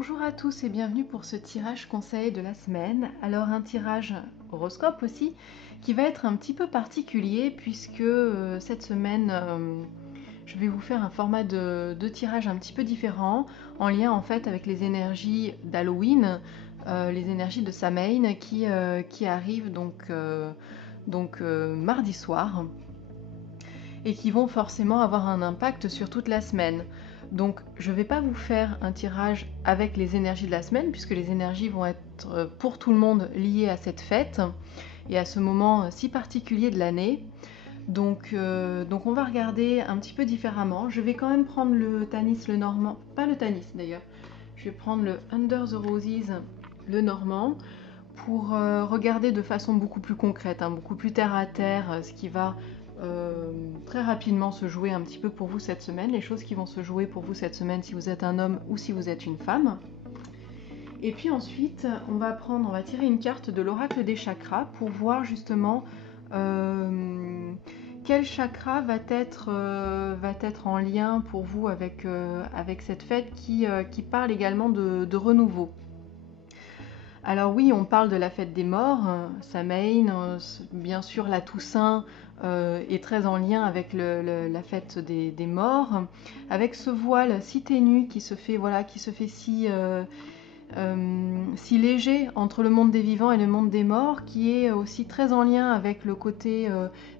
Bonjour à tous et bienvenue pour ce tirage conseil de la semaine. Alors un tirage horoscope aussi qui va être un petit peu particulier puisque cette semaine je vais vous faire un format de tirage un petit peu différent en lien en fait avec les énergies d'Halloween, les énergies de Samhain qui arrivent donc mardi soir et qui vont forcément avoir un impact sur toute la semaine. Donc je ne vais pas vous faire un tirage avec les énergies de la semaine puisque les énergies vont être pour tout le monde liées à cette fête et à ce moment si particulier de l'année. Donc on va regarder un petit peu différemment. Je vais quand même prendre le Tanis, le Normand, pas le Tanis d'ailleurs, je vais prendre le Under the Roses, le Normand, pour regarder de façon beaucoup plus concrète, beaucoup plus terre à terre, ce qui va très rapidement se jouer un petit peu pour vous cette semaine, les choses qui vont se jouer pour vous cette semaine si vous êtes un homme ou si vous êtes une femme. Et puis ensuite, on va tirer une carte de l'oracle des chakras pour voir justement quel chakra va être en lien pour vous avec cette fête qui parle également de renouveau. Alors oui, on parle de la fête des morts, Samhain, bien sûr la Toussaint est très en lien avec la fête des morts, avec ce voile si ténu qui se fait si léger entre le monde des vivants et le monde des morts, qui est aussi très en lien avec le côté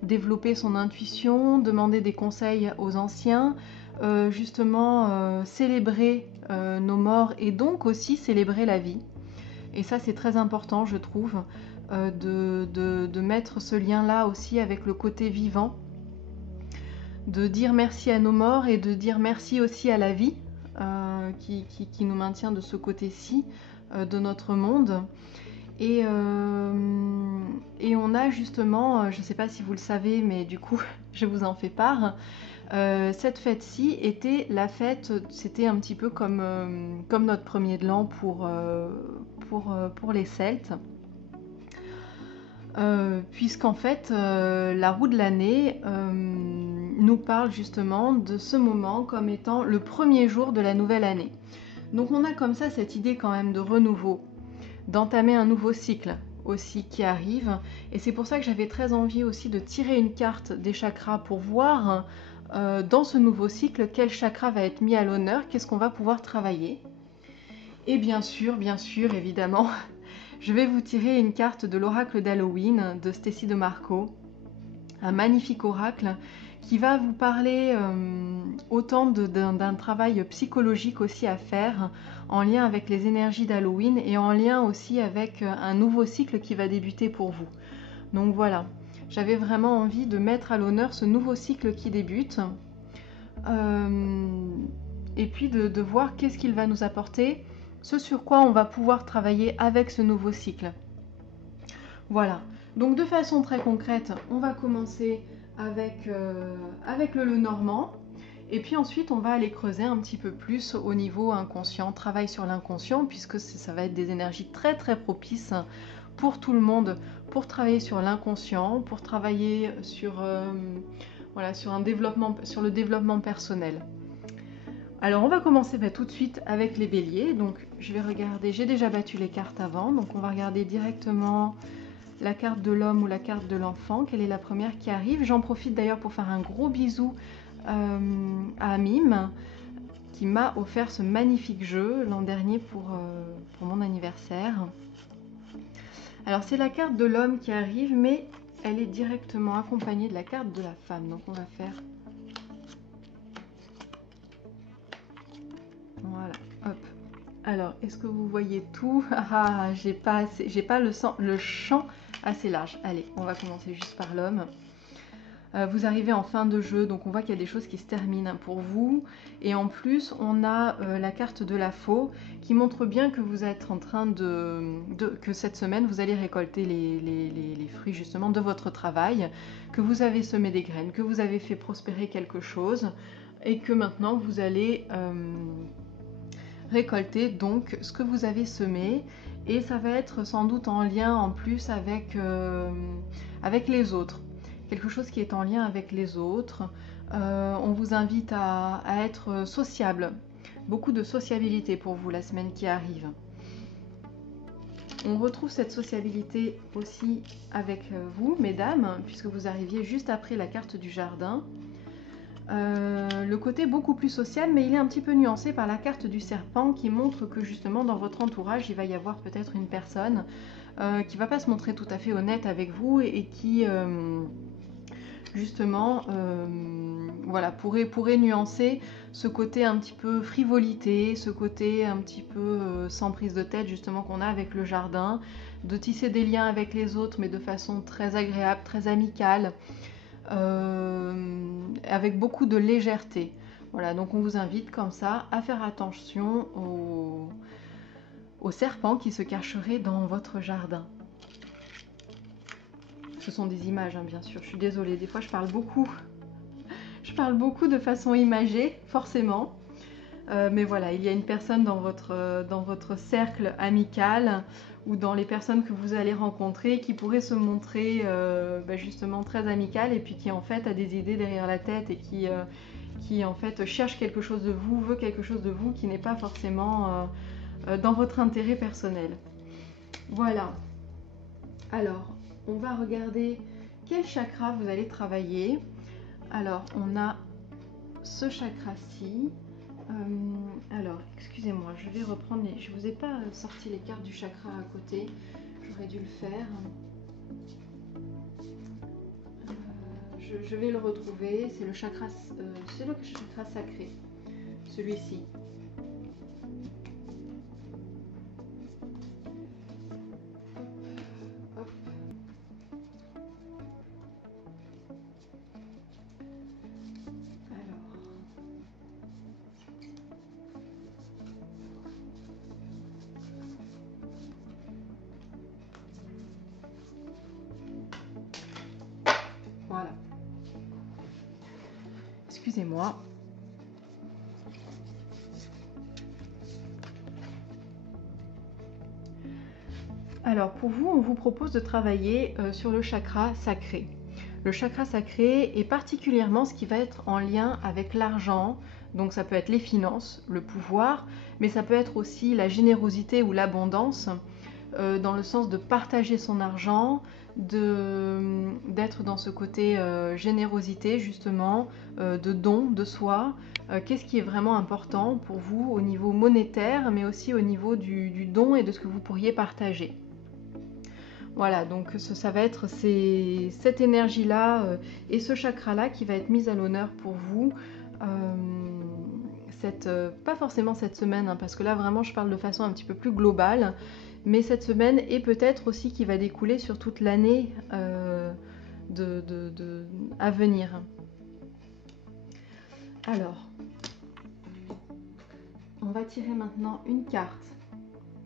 développer son intuition, demander des conseils aux anciens, justement célébrer nos morts et donc aussi célébrer la vie. Et ça c'est très important je trouve, de mettre ce lien-là aussi avec le côté vivant, de dire merci à nos morts et de dire merci aussi à la vie qui nous maintient de ce côté-ci de notre monde. Et on a justement, je ne sais pas si vous le savez, mais du coup je vous en fais part, cette fête-ci était la fête, c'était un petit peu comme notre premier de l'an pour les Celtes. Puisqu'en fait la roue de l'année nous parle justement de ce moment comme étant le premier jour de la nouvelle année. Donc on a comme ça cette idée quand même de renouveau, d'entamer un nouveau cycle aussi qui arrive, et c'est pour ça que j'avais très envie aussi de tirer une carte des chakras pour voir dans ce nouveau cycle quel chakra va être mis à l'honneur, qu'est-ce qu'on va pouvoir travailler. Et bien sûr évidemment je vais vous tirer une carte de l'oracle d'Halloween de Stécie de Marco, un magnifique oracle qui va vous parler autant d'un travail psychologique aussi à faire en lien avec les énergies d'Halloween et en lien aussi avec un nouveau cycle qui va débuter pour vous. Donc voilà, j'avais vraiment envie de mettre à l'honneur ce nouveau cycle qui débute et puis de voir qu'est-ce qu'il va nous apporter, ce sur quoi on va pouvoir travailler avec ce nouveau cycle. Voilà, donc de façon très concrète, on va commencer avec le Lenormand, et puis ensuite on va aller creuser un petit peu plus au niveau inconscient, travail sur l'inconscient, puisque ça va être des énergies très très propices pour tout le monde, pour travailler sur l'inconscient, pour travailler sur le développement personnel. Alors on va commencer tout de suite avec les béliers. Donc je vais regarder, j'ai déjà battu les cartes avant, donc on va regarder directement la carte de l'homme ou la carte de l'enfant, quelle est la première qui arrive. J'en profite d'ailleurs pour faire un gros bisou à Mime qui m'a offert ce magnifique jeu l'an dernier pour mon anniversaire. Alors c'est la carte de l'homme qui arrive, mais elle est directement accompagnée de la carte de la femme, donc on va faire... Voilà, hop. Alors, est-ce que vous voyez tout? Ah, j'ai pas le champ assez large. Allez, on va commencer juste par l'homme. Vous arrivez en fin de jeu, donc on voit qu'il y a des choses qui se terminent pour vous. Et en plus, on a la carte de la faux qui montre bien que vous êtes en train que cette semaine, vous allez récolter les fruits justement de votre travail, que vous avez semé des graines, que vous avez fait prospérer quelque chose, et que maintenant vous allez... récolter donc ce que vous avez semé, et ça va être sans doute en lien en plus avec les autres, quelque chose qui est en lien avec les autres. On vous invite à être sociable, beaucoup de sociabilité pour vous la semaine qui arrive. On retrouve cette sociabilité aussi avec vous, mesdames, puisque vous arriviez juste après la carte du jardin. Le côté beaucoup plus social, mais il est un petit peu nuancé par la carte du serpent qui montre que justement dans votre entourage, il va y avoir peut-être une personne qui va pas se montrer tout à fait honnête avec vous et qui justement voilà, pourrait nuancer ce côté un petit peu frivolité, ce côté un petit peu sans prise de tête justement qu'on a avec le jardin, de tisser des liens avec les autres mais de façon très agréable, très amicale, avec beaucoup de légèreté. Voilà, donc on vous invite comme ça à faire attention aux serpents qui se cacheraient dans votre jardin. Ce sont des images, hein, bien sûr. Je suis désolée, des fois je parle beaucoup. Je parle beaucoup de façon imagée, forcément. Mais voilà, il y a une personne dans votre cercle amical ou dans les personnes que vous allez rencontrer qui pourrait se montrer justement très amicale et puis qui en fait a des idées derrière la tête et qui en fait cherche quelque chose de vous, veut quelque chose de vous qui n'est pas forcément dans votre intérêt personnel. Voilà. Alors, on va regarder quel chakra vous allez travailler. Alors, on a ce chakra-ci. Alors, excusez-moi, je vais reprendre les... Je ne vous ai pas sorti les cartes du chakra à côté. J'aurais dû le faire. Je vais le retrouver. C'est le chakra sacré. Celui-ci. Voilà. Excusez-moi. Alors pour vous, on vous propose de travailler sur le chakra sacré. Le chakra sacré est particulièrement ce qui va être en lien avec l'argent, donc ça peut être les finances, le pouvoir, mais ça peut être aussi la générosité ou l'abondance, dans le sens de partager son argent, d'être dans ce côté générosité justement, de don de soi. Qu'est-ce qui est vraiment important pour vous au niveau monétaire, mais aussi au niveau du don et de ce que vous pourriez partager. Voilà, donc ça va être cette énergie-là et ce chakra-là qui va être mise à l'honneur pour vous. Pas forcément cette semaine, hein, parce que là vraiment je parle de façon un petit peu plus globale, mais cette semaine et peut-être aussi qui va découler sur toute l'année à venir. Alors, on va tirer maintenant une carte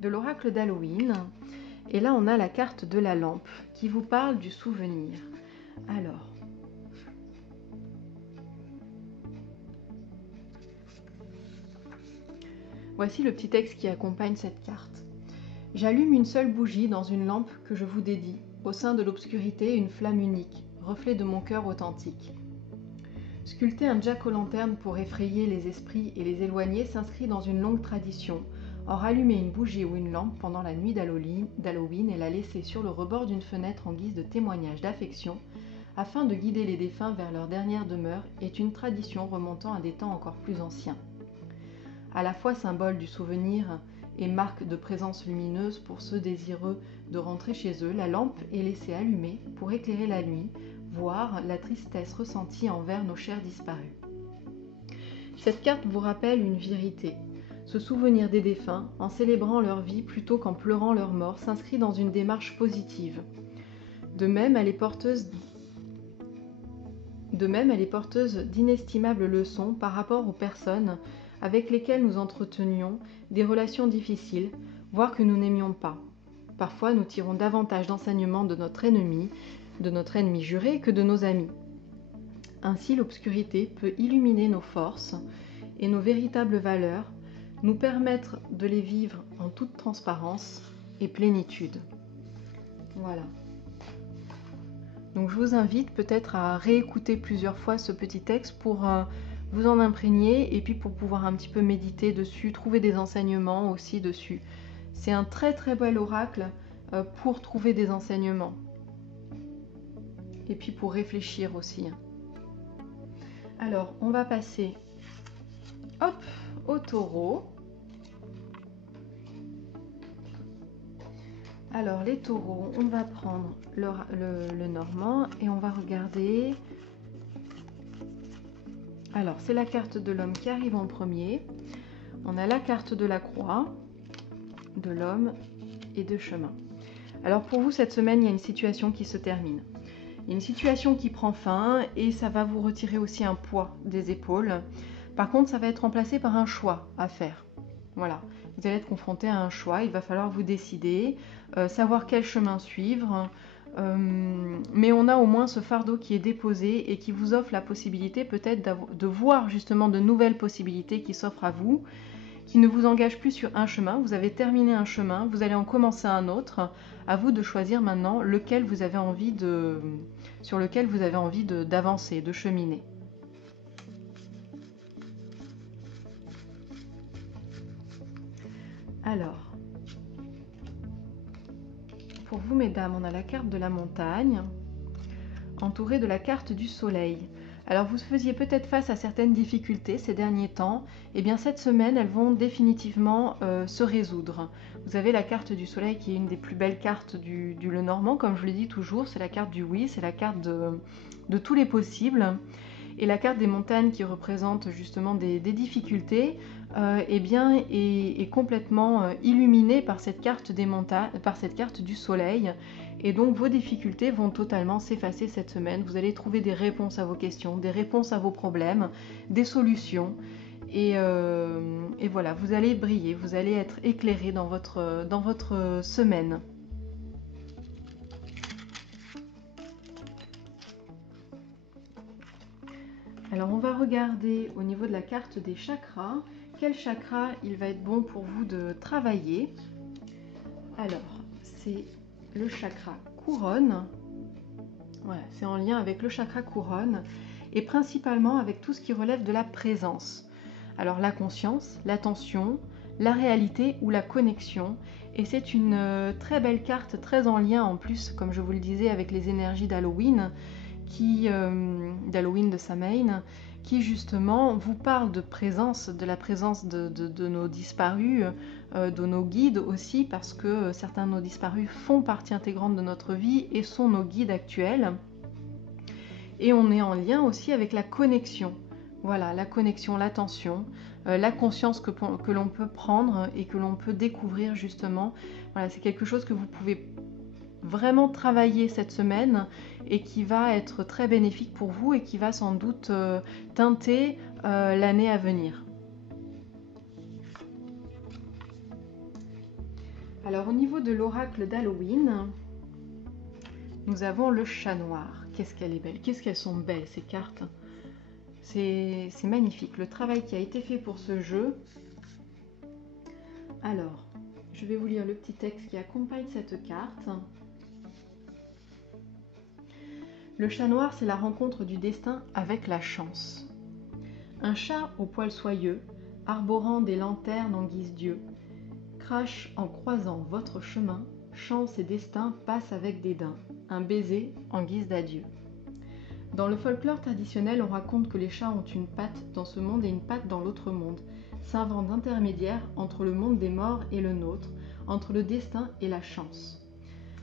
de l'oracle d'Halloween. Et là, on a la carte de la lampe qui vous parle du souvenir. Alors, voici le petit texte qui accompagne cette carte. J'allume une seule bougie dans une lampe que je vous dédie. Au sein de l'obscurité, une flamme unique, reflet de mon cœur authentique. Sculpter un jack-o'-lanterne pour effrayer les esprits et les éloigner s'inscrit dans une longue tradition. Or, allumer une bougie ou une lampe pendant la nuit d'Halloween et la laisser sur le rebord d'une fenêtre en guise de témoignage d'affection, afin de guider les défunts vers leur dernière demeure, est une tradition remontant à des temps encore plus anciens. À la fois symbole du souvenir et marque de présence lumineuse pour ceux désireux de rentrer chez eux, la lampe est laissée allumée pour éclairer la nuit, voire la tristesse ressentie envers nos chers disparus. Cette carte vous rappelle une vérité. Se souvenir des défunts, en célébrant leur vie plutôt qu'en pleurant leur mort, s'inscrit dans une démarche positive. De même, elle est porteuse d'inestimables leçons par rapport aux personnes avec lesquelles nous entretenions des relations difficiles, voire que nous n'aimions pas. Parfois, nous tirons davantage d'enseignements de notre ennemi juré, que de nos amis. Ainsi, l'obscurité peut illuminer nos forces et nos véritables valeurs, nous permettre de les vivre en toute transparence et plénitude. Voilà. Donc je vous invite peut-être à réécouter plusieurs fois ce petit texte pour vous en imprégner et puis pour pouvoir un petit peu méditer dessus, trouver des enseignements aussi dessus. C'est un très très bel oracle pour trouver des enseignements et puis pour réfléchir aussi. Alors on va passer hop, au taureau. Alors les taureaux, on va prendre le normand et on va regarder. Alors c'est la carte de l'homme qui arrive en premier. On a la carte de la croix, de l'homme et de chemin. Alors pour vous cette semaine, il y a une situation qui se termine. Il y a une situation qui prend fin et ça va vous retirer aussi un poids des épaules. Par contre, ça va être remplacé par un choix à faire. Voilà, vous allez être confronté à un choix, il va falloir vous décider, savoir quel chemin suivre. Mais on a au moins ce fardeau qui est déposé et qui vous offre la possibilité peut-être de voir justement de nouvelles possibilités qui s'offrent à vous, qui ne vous engagent plus sur un chemin. Vous avez terminé un chemin, vous allez en commencer un autre. À vous de choisir maintenant lequel vous avez envie sur lequel vous avez envie d'avancer, de cheminer. Alors, pour vous mesdames, on a la carte de la montagne, entourée de la carte du soleil. Alors vous faisiez peut-être face à certaines difficultés ces derniers temps, et bien cette semaine elles vont définitivement se résoudre. Vous avez la carte du soleil qui est une des plus belles cartes du Lenormand, comme je le dis toujours, c'est la carte du oui, c'est la carte de tous les possibles. Et la carte des montagnes qui représente justement des difficultés est complètement illuminée par cette carte des montagnes, par cette carte du soleil. Et donc vos difficultés vont totalement s'effacer cette semaine. Vous allez trouver des réponses à vos questions, des réponses à vos problèmes, des solutions. Et voilà, vous allez briller, vous allez être éclairé dans votre semaine. Alors on va regarder au niveau de la carte des chakras, quel chakra il va être bon pour vous de travailler. Alors c'est le chakra couronne, voilà, c'est en lien avec le chakra couronne et principalement avec tout ce qui relève de la présence. Alors la conscience, l'attention, la réalité ou la connexion. Et c'est une très belle carte, très en lien en plus, comme je vous le disais, avec les énergies d'Halloween, d'Halloween de Samhain, qui justement vous parle de présence, de la présence de nos disparus, de nos guides aussi, parce que certains de nos disparus font partie intégrante de notre vie et sont nos guides actuels. Et on est en lien aussi avec la connexion. Voilà, la connexion, l'attention, la conscience que l'on peut prendre et que l'on peut découvrir justement. Voilà, c'est quelque chose que vous pouvez vraiment travailler cette semaine et qui va être très bénéfique pour vous et qui va sans doute teinter l'année à venir. Alors au niveau de l'oracle d'Halloween, nous avons le chat noir. Qu'est-ce qu'elle est belle, qu'est-ce qu'elles sont belles ces cartes. C'est magnifique, le travail qui a été fait pour ce jeu. Alors, je vais vous lire le petit texte qui accompagne cette carte. Le chat noir, c'est la rencontre du destin avec la chance. Un chat au poil soyeux, arborant des lanternes en guise d'yeux, crache en croisant votre chemin, chance et destin passent avec dédain, un baiser en guise d'adieu. Dans le folklore traditionnel, on raconte que les chats ont une patte dans ce monde et une patte dans l'autre monde, servant d'intermédiaire entre le monde des morts et le nôtre, entre le destin et la chance.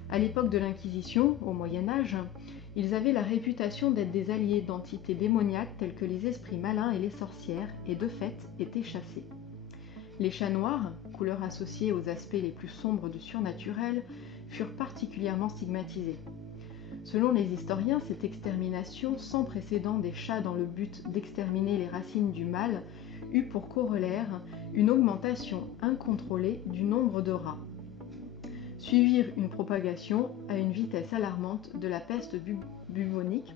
À l'époque de l'Inquisition, au Moyen-Âge, ils avaient la réputation d'être des alliés d'entités démoniaques telles que les esprits malins et les sorcières, et de fait étaient chassés. Les chats noirs, couleur associée aux aspects les plus sombres du surnaturel, furent particulièrement stigmatisés. Selon les historiens, cette extermination sans précédent des chats dans le but d'exterminer les racines du mal eut pour corollaire une augmentation incontrôlée du nombre de rats. Suivirent une propagation à une vitesse alarmante de la peste bubonique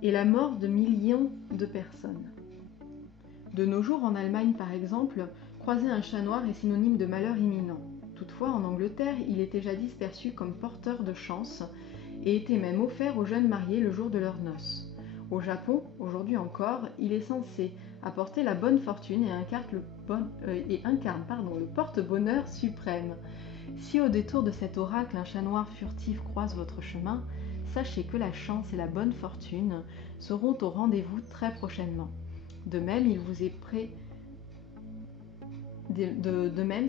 et la mort de millions de personnes. De nos jours, en Allemagne par exemple, croiser un chat noir est synonyme de malheur imminent. Toutefois, en Angleterre, il était jadis perçu comme porteur de chance et était même offert aux jeunes mariés le jour de leurs noces. Au Japon, aujourd'hui encore, il est censé apporter la bonne fortune et incarne le porte-bonheur suprême. Si au détour de cet oracle, un chat noir furtif croise votre chemin, sachez que la chance et la bonne fortune seront au rendez-vous très prochainement. De même,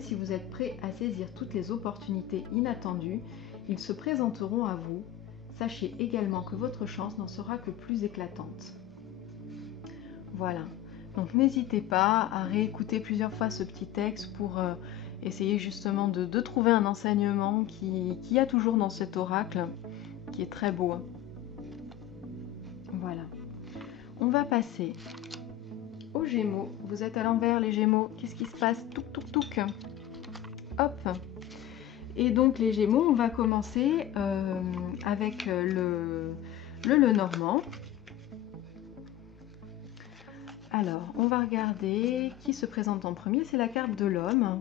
si vous êtes prêt à saisir toutes les opportunités inattendues, ils se présenteront à vous. Sachez également que votre chance n'en sera que plus éclatante. Voilà. Donc n'hésitez pas à réécouter plusieurs fois ce petit texte pour essayer justement de trouver un enseignement qu'il y a toujours dans cet oracle, qui est très beau. Voilà. On va passer aux Gémeaux. Vous êtes à l'envers les Gémeaux. Qu'est-ce qui se passe? Touk touk touk. Hop. Et donc les Gémeaux, on va commencer avec le Lenormand. Alors, on va regarder qui se présente en premier. C'est la carte de l'homme.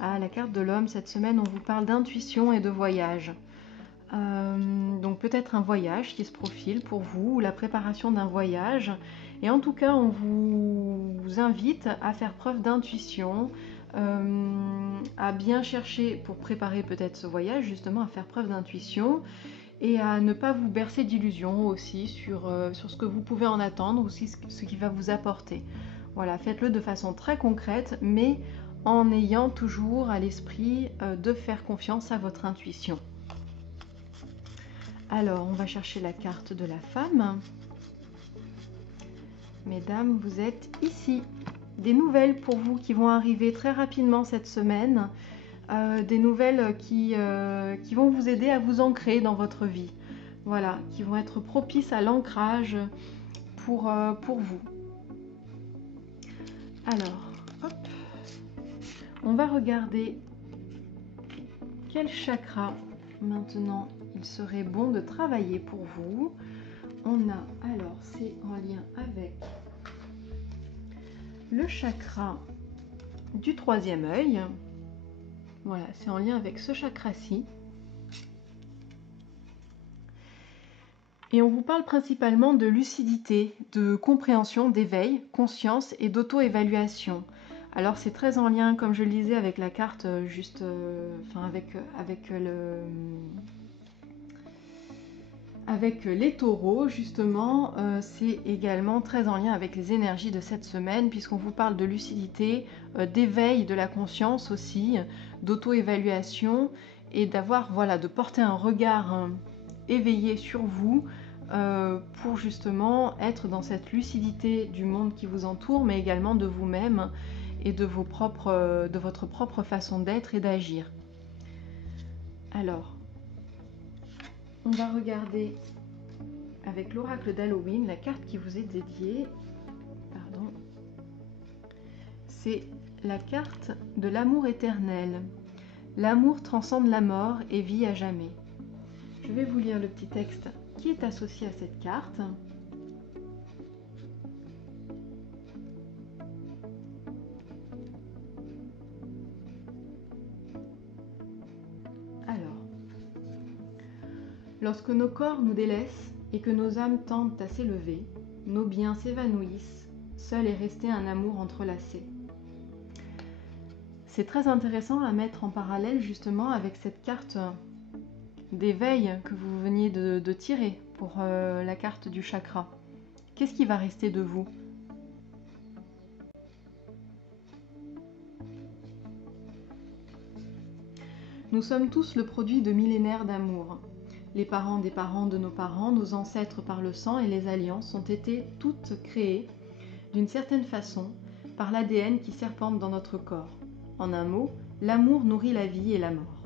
Ah, la carte de l'homme, cette semaine, on vous parle d'intuition et de voyage. Donc peut-être un voyage qui se profile pour vous, ou la préparation d'un voyage. Et en tout cas, on vous invite à faire preuve d'intuition, à bien chercher pour préparer peut-être ce voyage, justement à faire preuve d'intuition et à ne pas vous bercer d'illusions aussi sur ce que vous pouvez en attendre, aussi ce qui va vous apporter. Voilà, faites-le de façon très concrète, mais en ayant toujours à l'esprit de faire confiance à votre intuition. Alors, on va chercher la carte de la femme. Mesdames, vous êtes ici. Des nouvelles pour vous qui vont arriver très rapidement cette semaine. Des nouvelles qui vont vous aider à vous ancrer dans votre vie. Voilà, qui vont être propices à l'ancrage pour vous. Alors, hop. On va regarder quel chakra maintenant il serait bon de travailler pour vous. On a, alors c'est en lien avec le chakra du troisième œil. Voilà, c'est en lien avec ce chakra-ci. Et on vous parle principalement de lucidité, de compréhension, d'éveil, conscience et d'auto-évaluation. Alors c'est très en lien, comme je le disais, avec la carte, avec les taureaux, justement, c'est également très en lien avec les énergies de cette semaine, puisqu'on vous parle de lucidité, d'éveil de la conscience aussi, d'auto-évaluation, et de porter un regard éveillé sur vous, pour justement être dans cette lucidité du monde qui vous entoure, mais également de vous-même et de votre propre façon d'être et d'agir. Alors, on va regarder avec l'oracle d'Halloween, la carte qui vous est dédiée. Pardon. C'est la carte de l'amour éternel. L'amour transcende la mort et vit à jamais. Je vais vous lire le petit texte qui est associé à cette carte. Alors, lorsque nos corps nous délaissent et que nos âmes tentent à s'élever, nos biens s'évanouissent, seul est resté un amour entrelacé. C'est très intéressant à mettre en parallèle justement avec cette carte d'éveil que vous veniez de tirer pour la carte du chakra. Qu'est-ce qui va rester de vous? Nous sommes tous le produit de millénaires d'amour. Les parents des parents de nos parents, nos ancêtres par le sang et les alliances ont été toutes créées, d'une certaine façon, par l'ADN qui serpente dans notre corps. En un mot, l'amour nourrit la vie et la mort.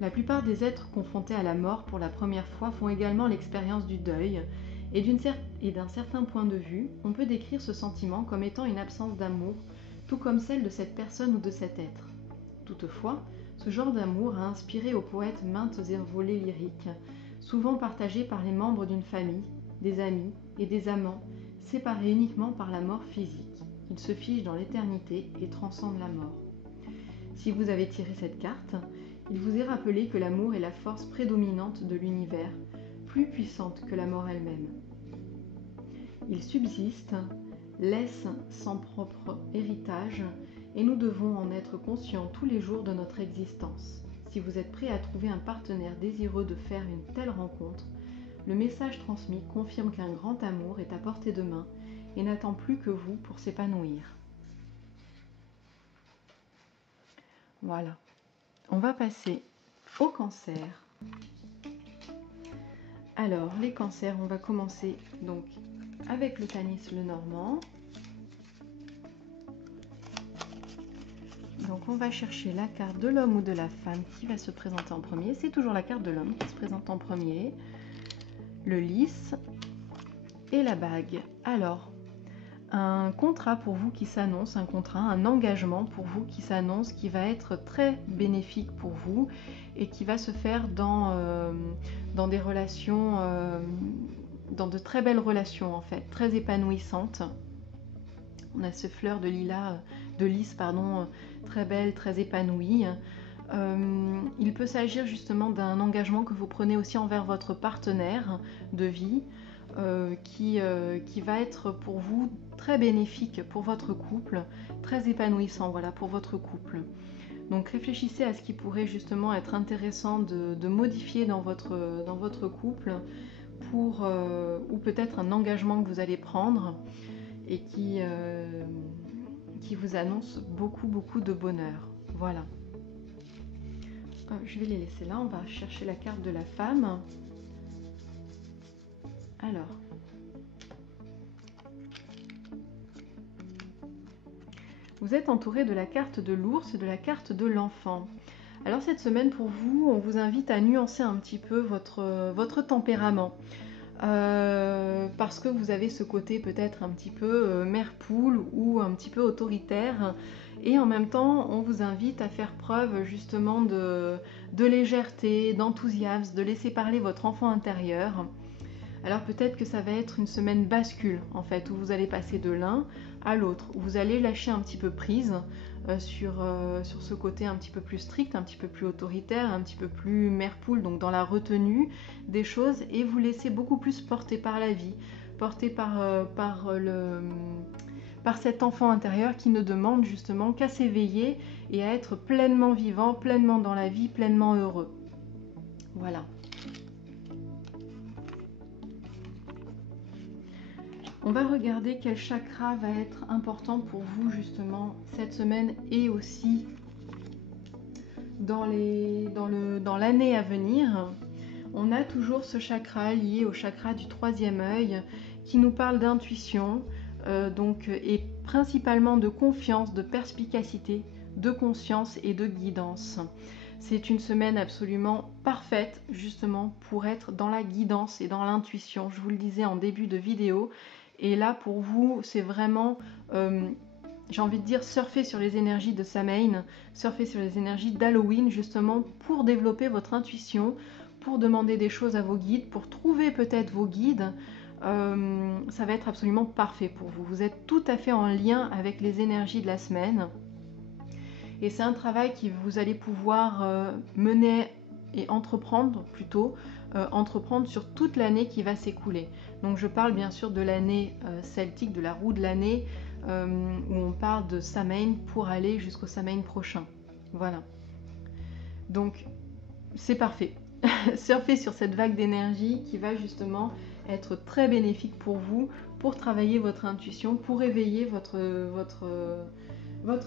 La plupart des êtres confrontés à la mort pour la première fois font également l'expérience du deuil, et d'un certain point de vue, on peut décrire ce sentiment comme étant une absence d'amour, tout comme celle de cette personne ou de cet être. Toutefois, ce genre d'amour a inspiré aux poètes maintes envolées lyriques, souvent partagées par les membres d'une famille, des amis et des amants, séparés uniquement par la mort physique. Ils se figent dans l'éternité et transcendent la mort. Si vous avez tiré cette carte, il vous est rappelé que l'amour est la force prédominante de l'univers, plus puissante que la mort elle-même. il subsiste, laisse sans propre héritage, et nous devons en être conscients tous les jours de notre existence. Si vous êtes prêt à trouver un partenaire désireux de faire une telle rencontre, le message transmis confirme qu'un grand amour est à portée de main et n'attend plus que vous pour s'épanouir. Voilà. On va passer au cancer. Alors, les cancers, on va commencer donc avec le Tanis Lenormand. Donc on va chercher la carte de l'homme ou de la femme qui va se présenter en premier. C'est toujours la carte de l'homme qui se présente en premier. Le lys et la bague. Alors, un contrat pour vous qui s'annonce, un contrat, un engagement pour vous qui s'annonce, qui va être très bénéfique pour vous et qui va se faire dans des relations, dans de très belles relations en fait, très épanouissantes. On a ce fleur de lilas, de lys, pardon, très belle, très épanouie. Il peut s'agir justement d'un engagement que vous prenez aussi envers votre partenaire de vie, qui va être pour vous très bénéfique pour votre couple, très épanouissant, voilà, pour votre couple. Donc réfléchissez à ce qui pourrait justement être intéressant de modifier dans votre couple, pour, ou peut-être un engagement que vous allez prendre et qui vous annonce beaucoup de bonheur. Voilà. Je vais les laisser là, on va chercher la carte de la femme. Alors, vous êtes entouré de la carte de l'ours et de la carte de l'enfant. Alors cette semaine pour vous, on vous invite à nuancer un petit peu votre tempérament. Parce que vous avez ce côté peut-être un petit peu mère poule ou un petit peu autoritaire, et en même temps on vous invite à faire preuve justement de légèreté, d'enthousiasme, de laisser parler votre enfant intérieur. Alors peut-être que ça va être une semaine bascule en fait, où vous allez passer de l'un à l'autre, où vous allez lâcher un petit peu prise sur ce côté un petit peu plus strict, un petit peu plus autoritaire, un petit peu plus mère poule, donc dans la retenue des choses, et vous laisser beaucoup plus porter par la vie, porter par cet enfant intérieur qui ne demande justement qu'à s'éveiller et à être pleinement vivant, pleinement dans la vie, pleinement heureux. Voilà. On va regarder quel chakra va être important pour vous justement cette semaine et aussi dans l'année à venir. On a toujours ce chakra lié au chakra du troisième œil qui nous parle d'intuition, et principalement de confiance, de perspicacité, de conscience et de guidance. C'est une semaine absolument parfaite justement pour être dans la guidance et dans l'intuition. Je vous le disais en début de vidéo. Et là, pour vous, c'est vraiment, j'ai envie de dire, surfer sur les énergies de Samhain, surfer sur les énergies d'Halloween, justement, pour développer votre intuition, pour demander des choses à vos guides, pour trouver peut-être vos guides. Ça va être absolument parfait pour vous. Vous êtes tout à fait en lien avec les énergies de la semaine. Et c'est un travail que vous allez pouvoir mener et entreprendre plutôt, entreprendre sur toute l'année qui va s'écouler. Donc je parle bien sûr de l'année celtique, de la roue de l'année, où on parle de Samhain pour aller jusqu'au Samhain prochain. Voilà. Donc c'est parfait. Surfez sur cette vague d'énergie qui va justement être très bénéfique pour vous, pour travailler votre intuition, pour éveiller votre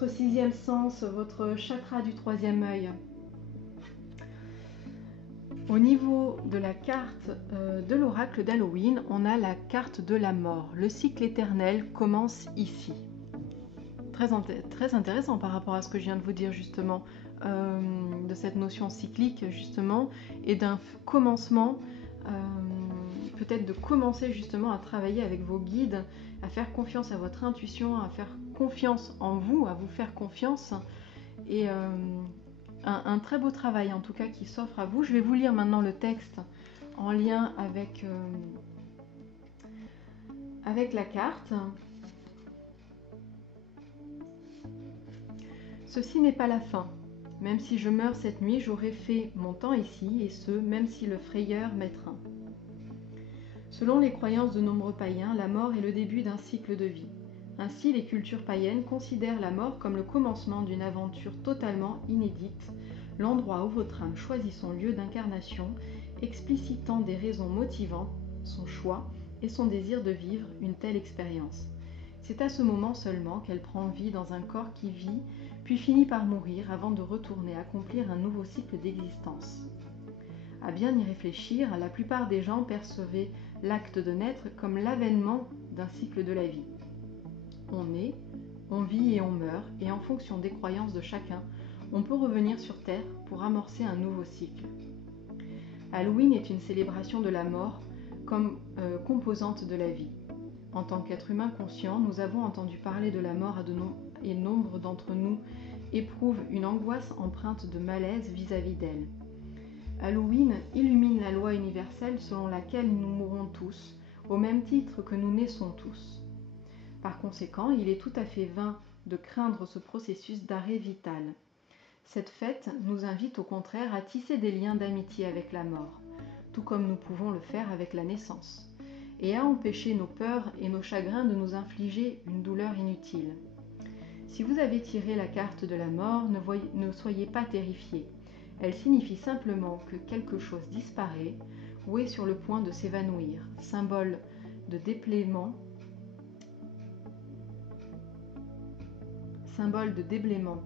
sixième sens, votre chakra du troisième œil. Au niveau de la carte de l'oracle d'Halloween, on a la carte de la mort. Le cycle éternel commence ici. Très intéressant par rapport à ce que je viens de vous dire justement, de cette notion cyclique justement, et d'un commencement, peut-être de commencer justement à travailler avec vos guides, à faire confiance à votre intuition, à faire confiance en vous, à vous faire confiance, et un très beau travail en tout cas qui s'offre à vous. Je vais vous lire maintenant le texte en lien avec la carte. Ceci n'est pas la fin. Même si je meurs cette nuit, j'aurai fait mon temps ici, et ce, même si le frayeur m'étreint. Selon les croyances de nombreux païens, la mort est le début d'un cycle de vie. Ainsi, les cultures païennes considèrent la mort comme le commencement d'une aventure totalement inédite, l'endroit où votre âme choisit son lieu d'incarnation, explicitant des raisons motivant son choix et son désir de vivre une telle expérience. C'est à ce moment seulement qu'elle prend vie dans un corps qui vit, puis finit par mourir avant de retourner accomplir un nouveau cycle d'existence. À bien y réfléchir, la plupart des gens percevaient l'acte de naître comme l'avènement d'un cycle de la vie. On naît, on vit et on meurt, et en fonction des croyances de chacun, on peut revenir sur Terre pour amorcer un nouveau cycle. Halloween est une célébration de la mort comme composante de la vie. En tant qu'être humain conscient, nous avons entendu parler de la mort et nombre d'entre nous éprouvent une angoisse empreinte de malaise vis-à-vis d'elle. Halloween illumine la loi universelle selon laquelle nous mourrons tous, au même titre que nous naissons tous. Par conséquent, il est tout à fait vain de craindre ce processus d'arrêt vital. Cette fête nous invite au contraire à tisser des liens d'amitié avec la mort, tout comme nous pouvons le faire avec la naissance, et à empêcher nos peurs et nos chagrins de nous infliger une douleur inutile. Si vous avez tiré la carte de la mort, ne soyez pas terrifiés. Elle signifie simplement que quelque chose disparaît ou est sur le point de s'évanouir, symbole de déblaiement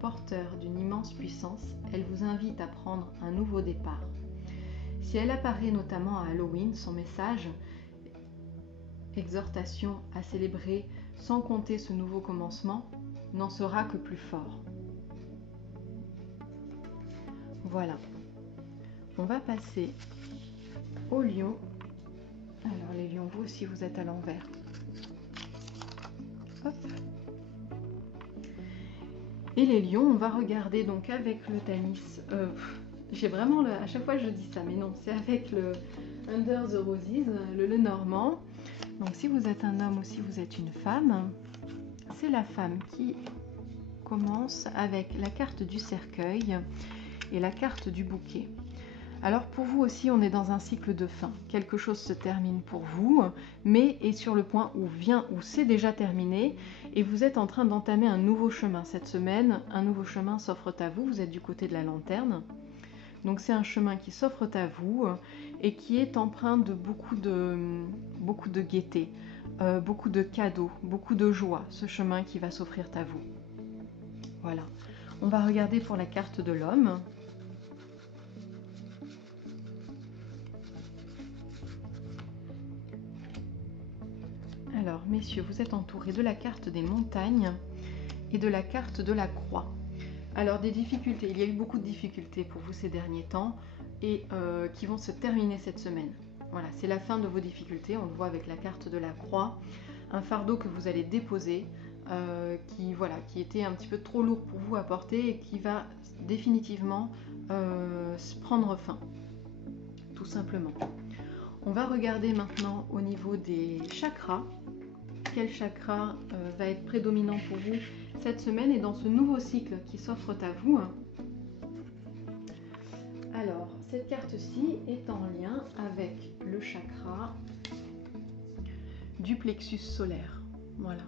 porteur d'une immense puissance. Elle vous invite à prendre un nouveau départ. Si elle apparaît notamment à Halloween, son message, exhortation à célébrer sans compter ce nouveau commencement, n'en sera que plus fort. Voilà. On va passer aux lions. Alors les lions, vous aussi vous êtes à l'envers. Hop. Et les lions, on va regarder donc avec le Tamis. J'ai vraiment, à chaque fois je dis ça, mais non, c'est avec le Under the Roses, le Normand. Donc si vous êtes un homme ou si vous êtes une femme, c'est la femme qui commence avec la carte du cercueil et la carte du bouquet. Alors pour vous aussi, on est dans un cycle de fin. Quelque chose se termine pour vous, mais est sur le point où c'est déjà terminé, et vous êtes en train d'entamer un nouveau chemin. Cette semaine, un nouveau chemin s'offre à vous. Vous êtes du côté de la lanterne. Donc c'est un chemin qui s'offre à vous et qui est empreint de beaucoup de gaieté, beaucoup de cadeaux, beaucoup de joie, ce chemin qui va s'offrir à vous. Voilà. On va regarder pour la carte de l'homme. Alors, messieurs, vous êtes entourés de la carte des montagnes et de la carte de la croix. Alors, des difficultés. Il y a eu beaucoup de difficultés pour vous ces derniers temps et qui vont se terminer cette semaine. Voilà, c'est la fin de vos difficultés. On le voit avec la carte de la croix. Un fardeau que vous allez déposer qui était un petit peu trop lourd pour vous à porter et qui va définitivement prendre fin, tout simplement. On va regarder maintenant au niveau des chakras. Quel chakra va être prédominant pour vous cette semaine et dans ce nouveau cycle qui s'offre à vous. Alors, cette carte-ci est en lien avec le chakra du plexus solaire. Voilà.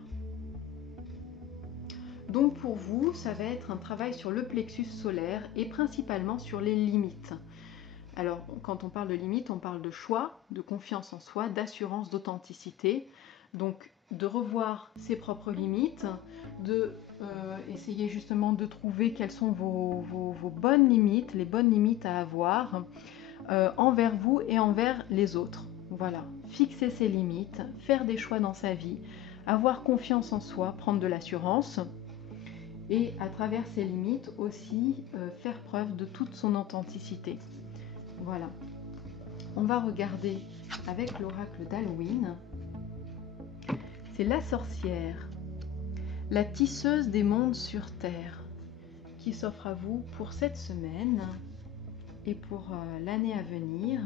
Donc pour vous, ça va être un travail sur le plexus solaire et principalement sur les limites. Alors, quand on parle de limites, on parle de choix, de confiance en soi, d'assurance, d'authenticité. Donc, de revoir ses propres limites, de essayer justement de trouver quelles sont vos bonnes limites, les bonnes limites à avoir envers vous et envers les autres. Voilà, fixer ses limites, faire des choix dans sa vie, avoir confiance en soi, prendre de l'assurance et à travers ses limites aussi faire preuve de toute son authenticité. Voilà. On va regarder avec l'oracle d'Halloween. C'est la sorcière, la tisseuse des mondes sur terre, qui s'offre à vous pour cette semaine et pour l'année à venir.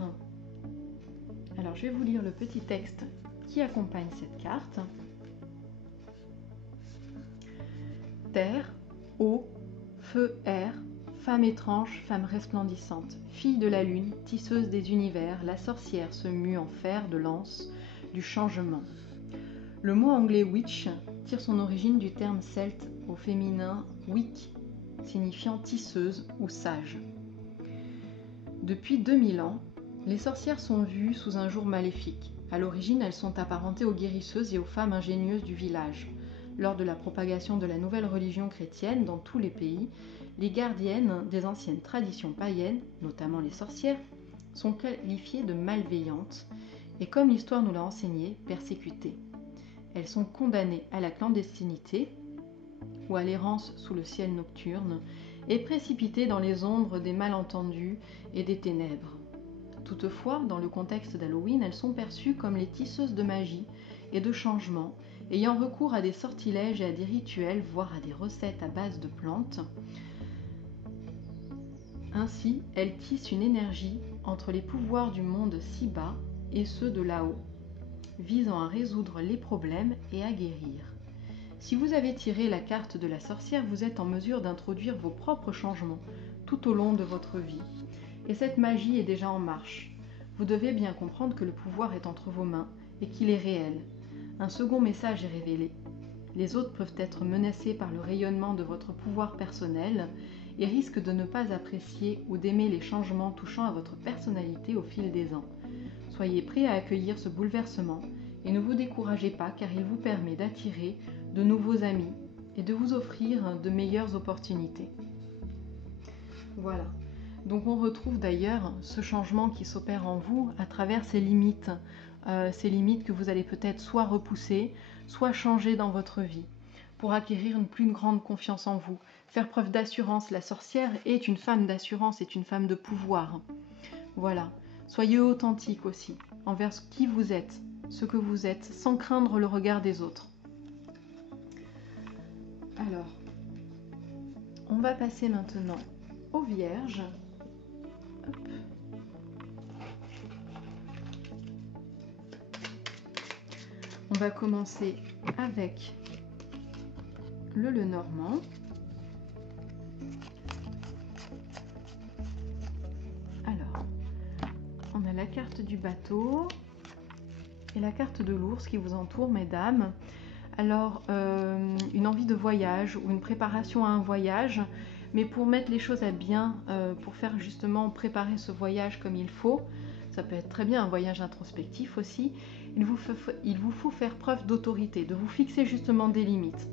Alors, je vais vous lire le petit texte qui accompagne cette carte. Terre, eau, feu, air, femme étrange, femme resplendissante, fille de la lune, tisseuse des univers, la sorcière se mue en fer de lance, du changement. Le mot anglais witch tire son origine du terme celte au féminin wic, signifiant tisseuse ou sage. Depuis 2000 ans, les sorcières sont vues sous un jour maléfique. À l'origine, elles sont apparentées aux guérisseuses et aux femmes ingénieuses du village. Lors de la propagation de la nouvelle religion chrétienne dans tous les pays, les gardiennes des anciennes traditions païennes, notamment les sorcières, sont qualifiées de malveillantes et, comme l'histoire nous l'a enseigné, persécutées. Elles sont condamnées à la clandestinité ou à l'errance sous le ciel nocturne et précipitées dans les ombres des malentendus et des ténèbres. Toutefois, dans le contexte d'Halloween, elles sont perçues comme les tisseuses de magie et de changement, ayant recours à des sortilèges et à des rituels, voire à des recettes à base de plantes. Ainsi, elles tissent une énergie entre les pouvoirs du monde ci-bas et ceux de là-haut, visant à résoudre les problèmes et à guérir. Si vous avez tiré la carte de la sorcière, vous êtes en mesure d'introduire vos propres changements tout au long de votre vie. Et cette magie est déjà en marche. Vous devez bien comprendre que le pouvoir est entre vos mains et qu'il est réel. Un second message est révélé. Les autres peuvent être menacés par le rayonnement de votre pouvoir personnel et risquent de ne pas apprécier ou d'aimer les changements touchant à votre personnalité au fil des ans. Soyez prêts à accueillir ce bouleversement et ne vous découragez pas car il vous permet d'attirer de nouveaux amis et de vous offrir de meilleures opportunités. Voilà. Donc on retrouve d'ailleurs ce changement qui s'opère en vous à travers ces limites que vous allez peut-être soit repousser, soit changer dans votre vie pour acquérir une plus grande confiance en vous, faire preuve d'assurance. La sorcière est une femme d'assurance, est une femme de pouvoir. Voilà. Soyez authentique aussi envers qui vous êtes, ce que vous êtes, sans craindre le regard des autres. Alors, on va passer maintenant aux Vierges. Hop. On va commencer avec le Lenormand. Alors, on a la carte du bateau et la carte de l'ours qui vous entoure, mesdames. Alors, une envie de voyage ou une préparation à un voyage, mais pour mettre les choses à bien, pour faire justement préparer ce voyage comme il faut, ça peut être très bien un voyage introspectif aussi, il vous faut faire preuve d'autorité, de vous fixer justement des limites,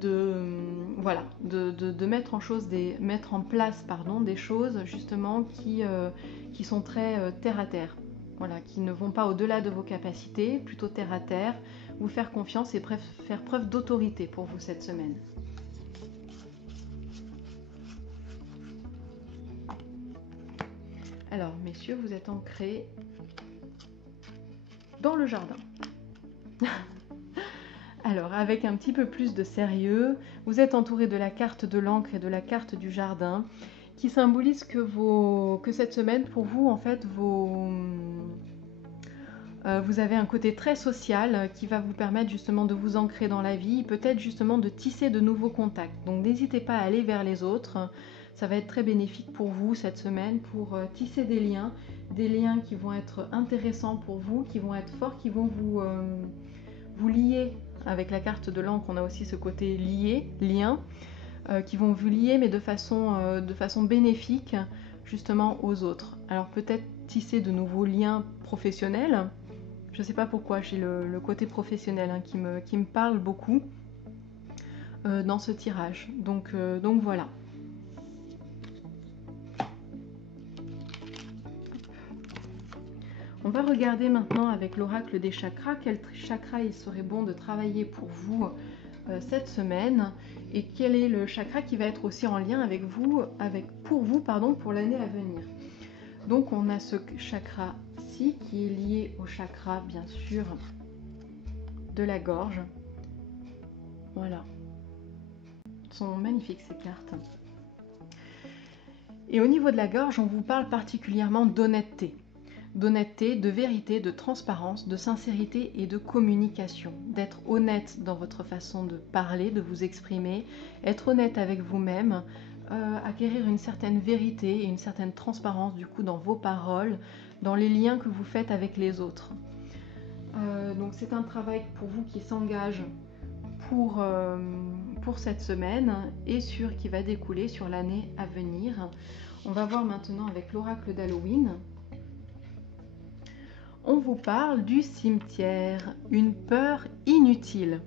de mettre en place des choses justement qui sont très terre à terre, voilà, qui ne vont pas au-delà de vos capacités, plutôt terre à terre, vous faire confiance et faire preuve d'autorité pour vous cette semaine. Alors, messieurs, vous êtes ancrés dans le jardin. Alors, avec un petit peu plus de sérieux, vous êtes entourés de la carte de l'encre et de la carte du jardin, qui symbolisent que cette semaine, pour vous, en fait, vous avez un côté très social qui va vous permettre justement de vous ancrer dans la vie, peut-être justement de tisser de nouveaux contacts. Donc, n'hésitez pas à aller vers les autres. Ça va être très bénéfique pour vous cette semaine pour tisser des liens qui vont être intéressants pour vous, qui vont être forts, qui vont vous lier. Avec la carte de l'encre, on a aussi ce côté lien, qui vont vous lier, mais de façon bénéfique justement aux autres. Alors peut-être tisser de nouveaux liens professionnels. Je ne sais pas pourquoi, j'ai le côté professionnel qui me parle beaucoup dans ce tirage. Donc voilà. On va regarder maintenant avec l'oracle des chakras, quel chakra il serait bon de travailler pour vous cette semaine et quel est le chakra qui va être aussi en lien avec vous, pour l'année à venir. Donc on a ce chakra-ci qui est lié au chakra bien sûr de la gorge. Voilà. Elles sont magnifiques ces cartes. Et au niveau de la gorge, on vous parle particulièrement d'honnêteté. D'honnêteté, de vérité, de transparence, de sincérité et de communication. D'être honnête dans votre façon de parler, de vous exprimer, être honnête avec vous-même, acquérir une certaine vérité et une certaine transparence du coup dans vos paroles, dans les liens que vous faites avec les autres. Donc c'est un travail pour vous qui s'engage pour cette semaine et qui va découler sur l'année à venir. On va voir maintenant avec l'oracle d'Halloween. On vous parle du cimetière, une peur inutile.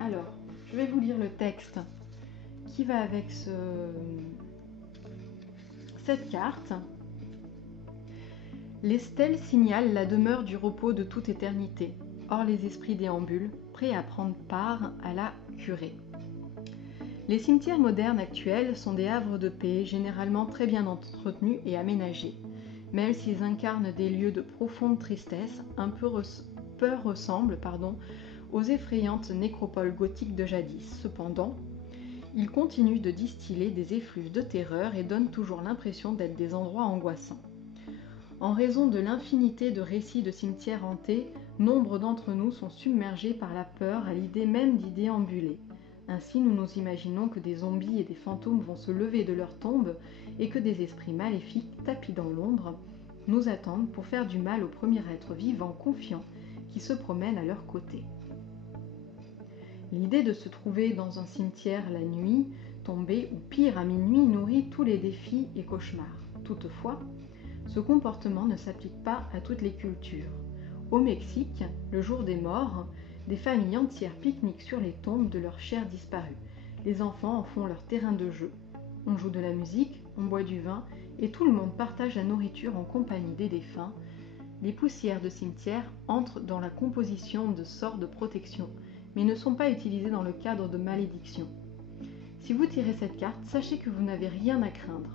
Alors, je vais vous lire le texte qui va avec cette carte. Les stèles signalent la demeure du repos de toute éternité. Or les esprits déambulent, prêts à prendre part à la curée. Les cimetières modernes actuels sont des havres de paix, généralement très bien entretenus et aménagés. Même s'ils incarnent des lieux de profonde tristesse, un peu ressemblent aux effrayantes nécropoles gothiques de jadis. Cependant, ils continuent de distiller des effluves de terreur et donnent toujours l'impression d'être des endroits angoissants. En raison de l'infinité de récits de cimetières hantés, nombre d'entre nous sont submergés par la peur à l'idée même d'y déambuler. Ainsi, nous nous imaginons que des zombies et des fantômes vont se lever de leur tombe et que des esprits maléfiques, tapis dans l'ombre, nous attendent pour faire du mal au premier être vivant confiant qui se promène à leur côté. L'idée de se trouver dans un cimetière la nuit, tombée ou pire à minuit, nourrit tous les défis et cauchemars. Toutefois, ce comportement ne s'applique pas à toutes les cultures. Au Mexique, le jour des morts, des familles entières pique-niquent sur les tombes de leurs chers disparus. Les enfants en font leur terrain de jeu. On joue de la musique, on boit du vin et tout le monde partage la nourriture en compagnie des défunts. Les poussières de cimetière entrent dans la composition de sorts de protection, mais ne sont pas utilisées dans le cadre de malédiction. Si vous tirez cette carte, sachez que vous n'avez rien à craindre.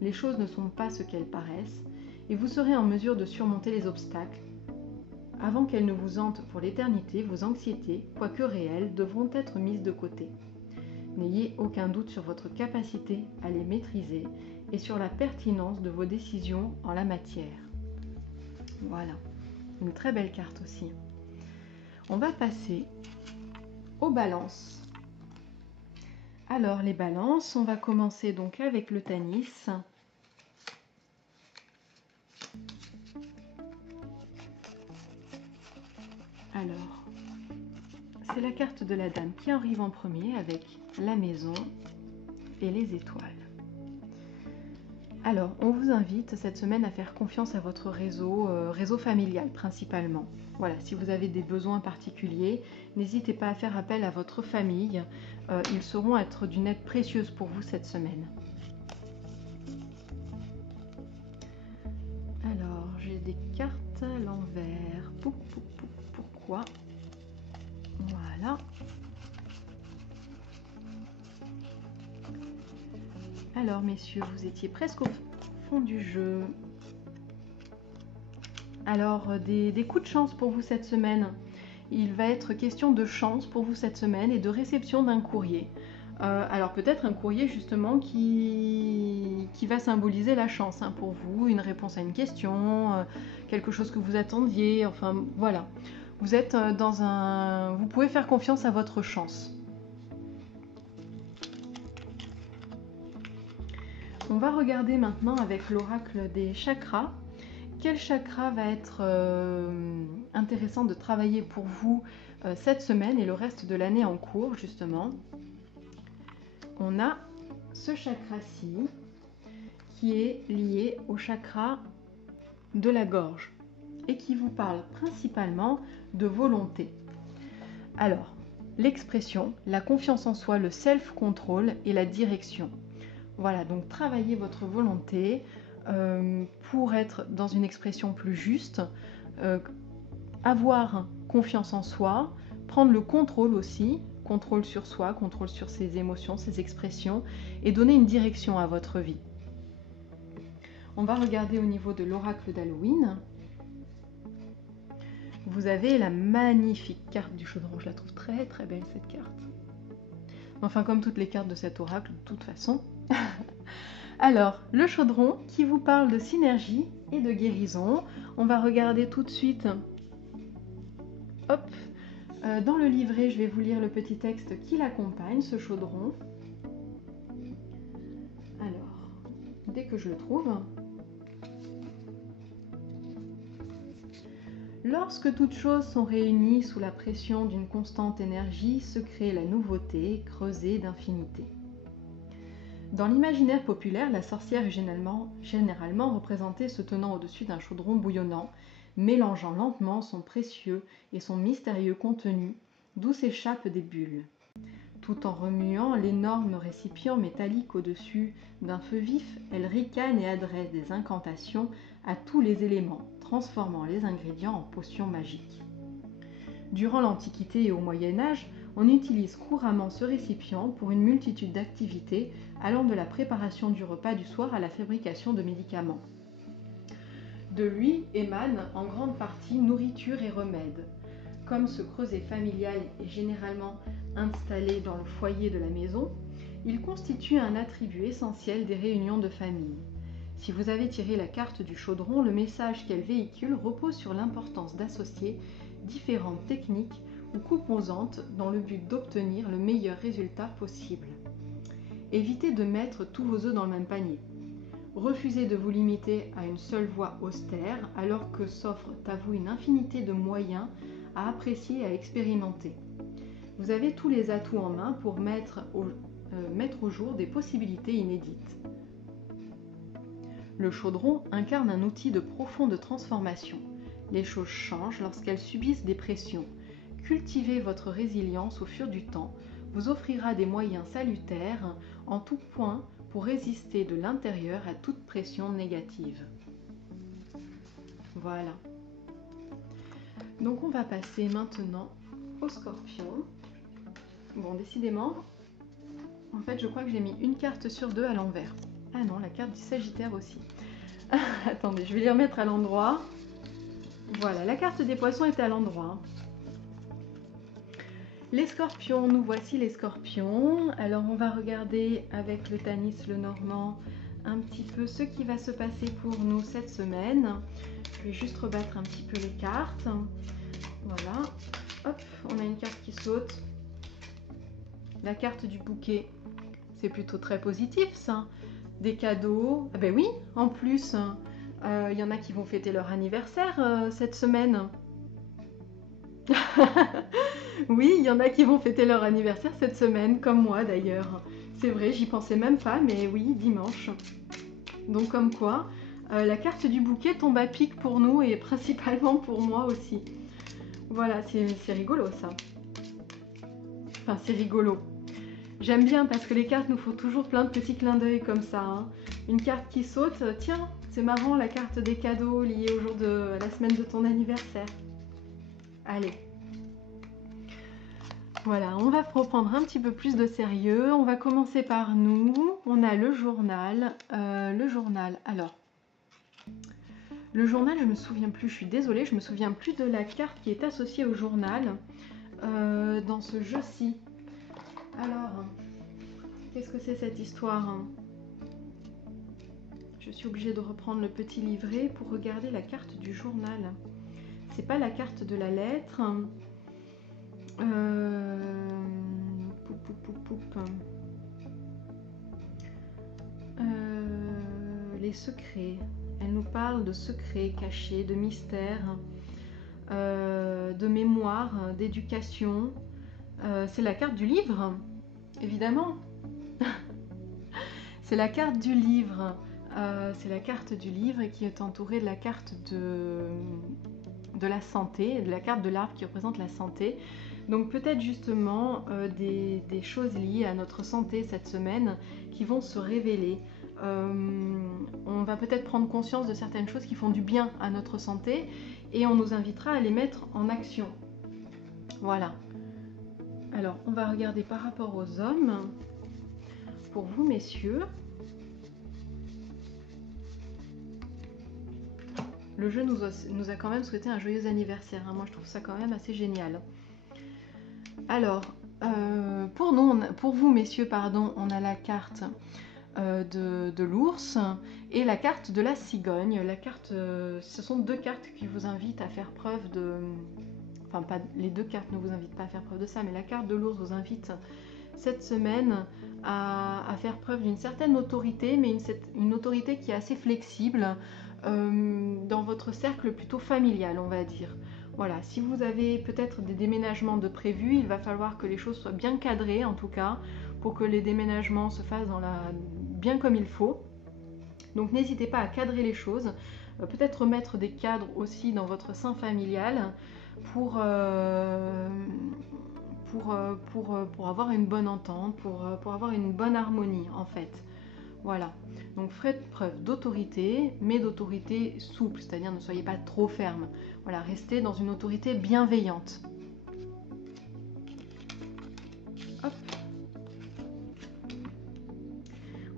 Les choses ne sont pas ce qu'elles paraissent, et vous serez en mesure de surmonter les obstacles. Avant qu'elles ne vous hantent pour l'éternité, vos anxiétés, quoique réelles, devront être mises de côté. N'ayez aucun doute sur votre capacité à les maîtriser et sur la pertinence de vos décisions en la matière. Voilà, une très belle carte aussi. On va passer aux balances. Alors les balances, on va commencer donc avec le Tanis. Alors, c'est la carte de la dame qui arrive en premier avec la maison et les étoiles. Alors, on vous invite cette semaine à faire confiance à votre réseau familial principalement. Voilà, si vous avez des besoins particuliers, n'hésitez pas à faire appel à votre famille. Ils sauront être d'une aide précieuse pour vous cette semaine. Alors, j'ai des cartes à l'envers. Pourquoi? Voilà. Alors, messieurs, vous étiez presque au fond du jeu. Alors, des coups de chance pour vous cette semaine. Il va être question de chance pour vous cette semaine et de réception d'un courrier. Alors peut-être un courrier justement qui va symboliser la chance pour vous, une réponse à une question, quelque chose que vous attendiez, enfin voilà. Vous êtes vous pouvez faire confiance à votre chance. On va regarder maintenant avec l'oracle des chakras. Quel chakra va être intéressant de travailler pour vous cette semaine et le reste de l'année en cours justement? On a ce chakra-ci qui est lié au chakra de la gorge et qui vous parle principalement de volonté. Alors, l'expression, la confiance en soi, le self-control et la direction. Voilà, donc travaillez votre volonté pour être dans une expression plus juste, avoir confiance en soi, prendre le contrôle aussi, contrôle sur soi, contrôle sur ses émotions, ses expressions, et donner une direction à votre vie. On va regarder au niveau de l'oracle d'Halloween. Vous avez la magnifique carte du chaudron, je la trouve très très belle cette carte. Enfin comme toutes les cartes de cet oracle de toute façon. Alors, le chaudron qui vous parle de synergie et de guérison. On va regarder tout de suite. Hop, dans le livret, je vais vous lire le petit texte qui l'accompagne, ce chaudron. Alors, dès que je le trouve. Lorsque toutes choses sont réunies sous la pression d'une constante énergie, se crée la nouveauté, creusée d'infinité. Dans l'imaginaire populaire, la sorcière est généralement représentée se tenant au-dessus d'un chaudron bouillonnant, mélangeant lentement son précieux et son mystérieux contenu, d'où s'échappent des bulles. Tout en remuant l'énorme récipient métallique au-dessus d'un feu vif, elle ricane et adresse des incantations à tous les éléments, transformant les ingrédients en potions magiques. Durant l'Antiquité et au Moyen Âge, on utilise couramment ce récipient pour une multitude d'activités allant de la préparation du repas du soir à la fabrication de médicaments. De lui émanent en grande partie nourriture et remèdes. Comme ce creuset familial est généralement installé dans le foyer de la maison, il constitue un attribut essentiel des réunions de famille. Si vous avez tiré la carte du chaudron, le message qu'elle véhicule repose sur l'importance d'associer différentes techniques ou composantes dans le but d'obtenir le meilleur résultat possible. Évitez de mettre tous vos œufs dans le même panier. Refusez de vous limiter à une seule voie austère alors que s'offrent à vous une infinité de moyens à apprécier et à expérimenter. Vous avez tous les atouts en main pour mettre au jour des possibilités inédites. Le chaudron incarne un outil de profonde transformation. Les choses changent lorsqu'elles subissent des pressions. Cultiver votre résilience au fur du temps vous offrira des moyens salutaires en tout point pour résister de l'intérieur à toute pression négative. Voilà. Donc on va passer maintenant au Scorpion. Bon, décidément, en fait je crois que j'ai mis une carte sur deux à l'envers. Ah non, la carte du Sagittaire aussi. Attendez, je vais les remettre à l'endroit. Voilà, la carte des Poissons est à l'endroit. Les Scorpions, nous voici les Scorpions. Alors on va regarder avec le Tanis Lenormand un petit peu ce qui va se passer pour nous cette semaine. Je vais juste rebattre un petit peu les cartes. Voilà. Hop, on a une carte qui saute. La carte du bouquet. C'est plutôt très positif ça. Des cadeaux. Ah ben oui, en plus, y en a qui vont fêter leur anniversaire cette semaine. Oui, il y en a qui vont fêter leur anniversaire cette semaine, comme moi d'ailleurs. C'est vrai, j'y pensais même pas, mais oui, dimanche. Donc comme quoi, la carte du bouquet tombe à pic pour nous et principalement pour moi aussi. Voilà, c'est rigolo ça. Enfin, c'est rigolo. J'aime bien parce que les cartes nous font toujours plein de petits clins d'œil comme ça. Hein. Une carte qui saute, tiens, c'est marrant, la carte des cadeaux liée au jour de la semaine de ton anniversaire. Allez. Voilà, on va reprendre un petit peu plus de sérieux. On va commencer par nous. On a le journal. Alors, le journal, je me souviens plus. Je suis désolée, je me souviens plus de la carte qui est associée au journal dans ce jeu-ci. Alors, qu'est-ce que c'est cette histoire? Je suis obligée de reprendre le petit livret pour regarder la carte du journal. C'est pas la carte de la lettre. Les secrets. Elle nous parle de secrets cachés, de mystères, de mémoire, d'éducation. C'est la carte du livre, évidemment. C'est la carte du livre. C'est la carte du livre qui est entourée de la carte de la santé, de la carte de l'arbre qui représente la santé. Donc peut-être justement des choses liées à notre santé cette semaine qui vont se révéler. On va peut-être prendre conscience de certaines choses qui font du bien à notre santé et on nous invitera à les mettre en action. Voilà. Alors on va regarder par rapport aux hommes. Pour vous messieurs, le jeu nous a quand même souhaité un joyeux anniversaire. Hein. Moi je trouve ça quand même assez génial. Alors, pour vous messieurs, pardon, on a la carte de l'ours et la carte de la cigogne. La carte, ce sont deux cartes qui vous invitent à faire preuve de... Enfin, pas, les deux cartes ne vous invitent pas à faire preuve de ça, mais la carte de l'ours vous invite cette semaine à faire preuve d'une certaine autorité, mais une autorité qui est assez flexible dans votre cercle plutôt familial, on va dire. Voilà, si vous avez peut-être des déménagements de prévus, il va falloir que les choses soient bien cadrées en tout cas, pour que les déménagements se fassent bien comme il faut. Donc n'hésitez pas à cadrer les choses, peut-être remettre des cadres aussi dans votre sein familial pour avoir une bonne entente, pour avoir une bonne harmonie en fait. Voilà, donc faites preuve d'autorité, mais d'autorité souple, c'est-à-dire ne soyez pas trop ferme. Voilà, restez dans une autorité bienveillante. Hop.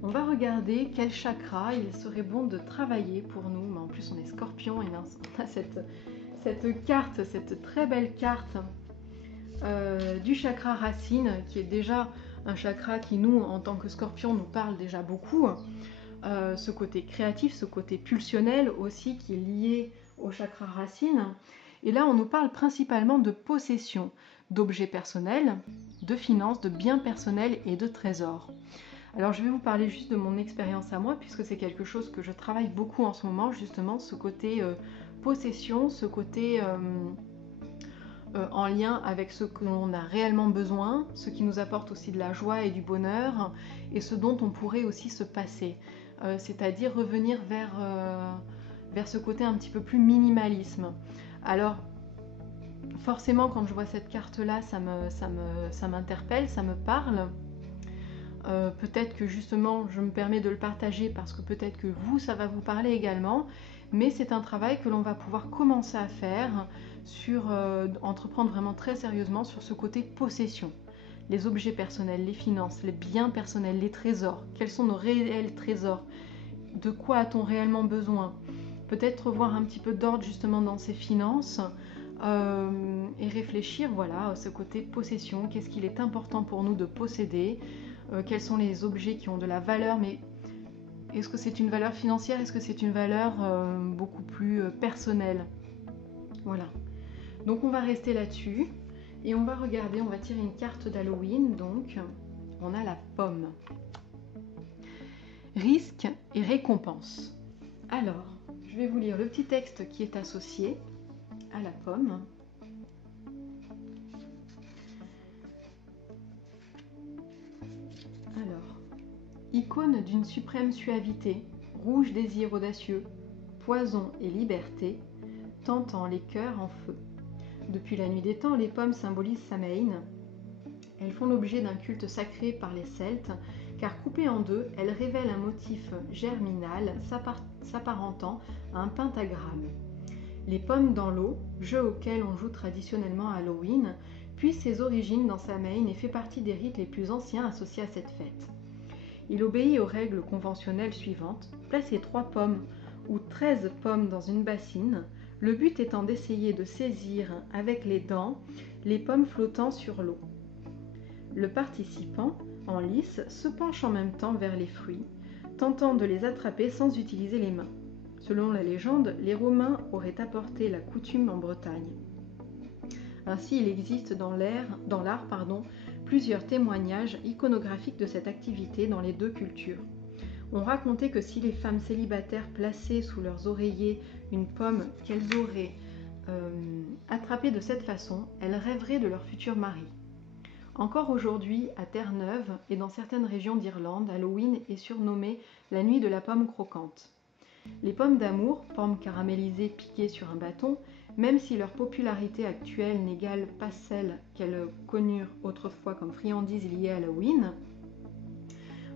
On va regarder quel chakra il serait bon de travailler pour nous. Mais en plus, on est Scorpion et on a cette carte, cette très belle carte du chakra racine, qui est déjà un chakra qui, nous, en tant que Scorpion, nous parle déjà beaucoup. Ce côté créatif, ce côté pulsionnel aussi, qui est lié au chakra racine. Et là, on nous parle principalement de possession, d'objets personnels, de finances, de biens personnels et de trésors. Alors je vais vous parler juste de mon expérience à moi, puisque c'est quelque chose que je travaille beaucoup en ce moment, justement, ce côté possession, ce côté en lien avec ce que l'on a réellement besoin, ce qui nous apporte aussi de la joie et du bonheur, et ce dont on pourrait aussi se passer. C'est-à-dire revenir vers ce côté un petit peu plus minimalisme. Alors, forcément, quand je vois cette carte-là, ça m'interpelle, ça me parle. Peut-être que justement je me permets de le partager parce que peut-être que vous, ça va vous parler également, mais c'est un travail que l'on va pouvoir commencer à faire, entreprendre vraiment très sérieusement sur ce côté possession. Les objets personnels, les finances, les biens personnels, les trésors, quels sont nos réels trésors, de quoi a-t-on réellement besoin, peut-être voir un petit peu d'ordre justement dans ces finances, et réfléchir, voilà, à ce côté possession, qu'est-ce qu'il est important pour nous de posséder, quels sont les objets qui ont de la valeur, mais est-ce que c'est une valeur financière, est-ce que c'est une valeur beaucoup plus personnelle. Voilà, donc on va rester là-dessus et on va regarder, on va tirer une carte d'Halloween. Donc on a la pomme, risque et récompense. Alors je vais vous lire le petit texte qui est associé à la pomme. Alors, icône d'une suprême suavité, rouge désir audacieux, poison et liberté, tentant les cœurs en feu. Depuis la nuit des temps, les pommes symbolisent Samhain. Elles font l'objet d'un culte sacré par les Celtes, car coupées en deux, elles révèlent un motif germinal s'apparentant à un pentagramme. Les pommes dans l'eau, jeu auquel on joue traditionnellement à Halloween, puise ses origines dans Samhain et fait partie des rites les plus anciens associés à cette fête. Il obéit aux règles conventionnelles suivantes: placer 3 pommes ou 13 pommes dans une bassine, le but étant d'essayer de saisir avec les dents les pommes flottant sur l'eau. Le participant, en lice, se penche en même temps vers les fruits, tentant de les attraper sans utiliser les mains. Selon la légende, les Romains auraient apporté la coutume en Bretagne. Ainsi, il existe dans l'art, plusieurs témoignages iconographiques de cette activité dans les deux cultures. On racontait que si les femmes célibataires plaçaient sous leurs oreillers une pomme qu'elles auraient attrapée de cette façon, elles rêveraient de leur futur mari. Encore aujourd'hui, à Terre-Neuve et dans certaines régions d'Irlande, Halloween est surnommé la nuit de la pomme croquante. Les pommes d'amour, pommes caramélisées piquées sur un bâton, même si leur popularité actuelle n'égale pas celle qu'elles connurent autrefois comme friandises liées à Halloween,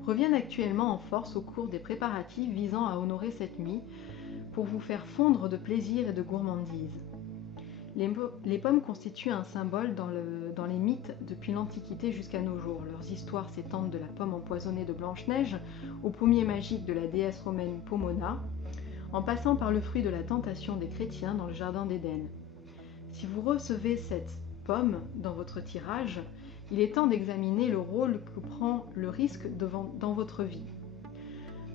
reviennent actuellement en force au cours des préparatifs visant à honorer cette nuit pour vous faire fondre de plaisir et de gourmandise. Les pommes constituent un symbole dans les mythes depuis l'Antiquité jusqu'à nos jours. Leurs histoires s'étendent de la pomme empoisonnée de Blanche-Neige au pommier magique de la déesse romaine Pomona, en passant par le fruit de la tentation des chrétiens dans le jardin d'Éden. Si vous recevez cette pomme dans votre tirage, il est temps d'examiner le rôle que prend le risque dans votre vie.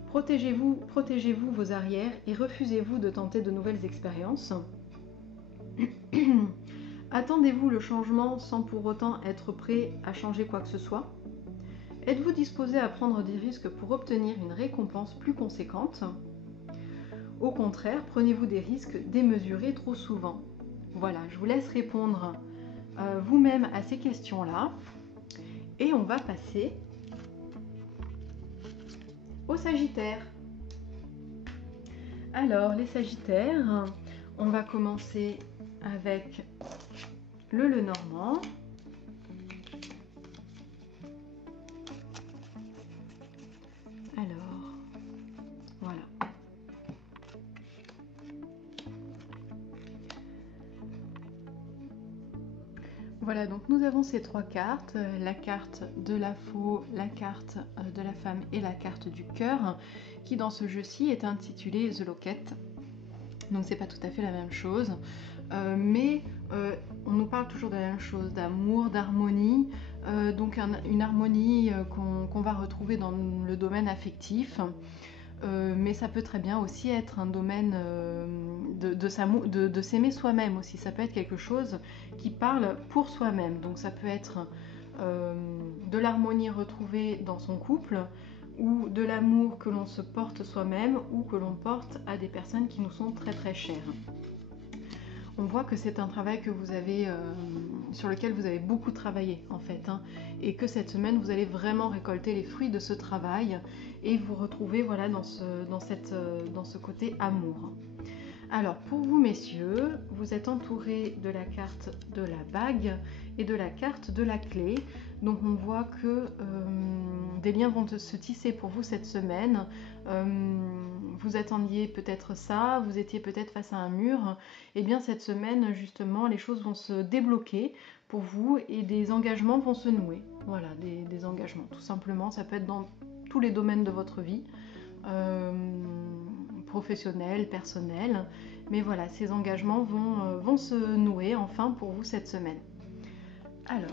Protégez-vous vos arrières et refusez-vous de tenter de nouvelles expériences. Attendez-vous le changement sans pour autant être prêt à changer quoi que ce soit? Êtes-vous disposé à prendre des risques pour obtenir une récompense plus conséquente? Au contraire, prenez-vous des risques démesurés trop souvent? Voilà, je vous laisse répondre vous-même à ces questions-là. Et on va passer aux Sagittaires. Alors, les Sagittaires, on va commencer avec le Lenormand. Alors, voilà. Voilà, donc nous avons ces trois cartes, la carte de la faux, la carte de la femme et la carte du cœur, qui dans ce jeu-ci est intitulée The Locket. Donc c'est pas tout à fait la même chose, mais on nous parle toujours de la même chose, d'amour, d'harmonie, donc une harmonie qu'on va retrouver dans le domaine affectif. Mais ça peut très bien aussi être un domaine de s'aimer soi-même aussi. Ça peut être quelque chose qui parle pour soi-même. Donc ça peut être de l'harmonie retrouvée dans son couple, ou de l'amour que l'on se porte soi-même, ou que l'on porte à des personnes qui nous sont très très chères. On voit que c'est un travail que vous avez, sur lequel vous avez beaucoup travaillé en fait, hein, et que cette semaine vous allez vraiment récolter les fruits de ce travail et vous retrouver voilà, dans ce côté amour. Alors pour vous messieurs, vous êtes entourés de la carte de la bague et de la carte de la clé. Donc on voit que des liens vont se tisser pour vous cette semaine. Vous attendiez peut-être ça, vous étiez peut-être face à un mur. Et bien cette semaine justement les choses vont se débloquer pour vous et des engagements vont se nouer. Voilà, des engagements tout simplement. Ça peut être dans tous les domaines de votre vie. Professionnel, personnel, mais voilà, ces engagements vont se nouer enfin pour vous cette semaine. Alors,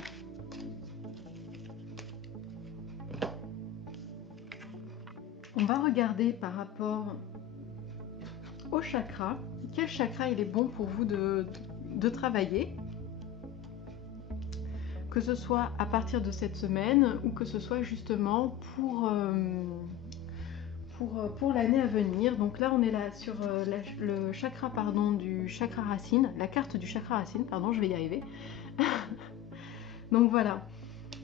on va regarder par rapport au chakra, quel chakra il est bon pour vous de travailler, que ce soit à partir de cette semaine ou que ce soit justement pour l'année à venir. Donc là on est là sur le chakra du chakra racine, la carte du chakra racine, pardon, je vais y arriver. Donc voilà,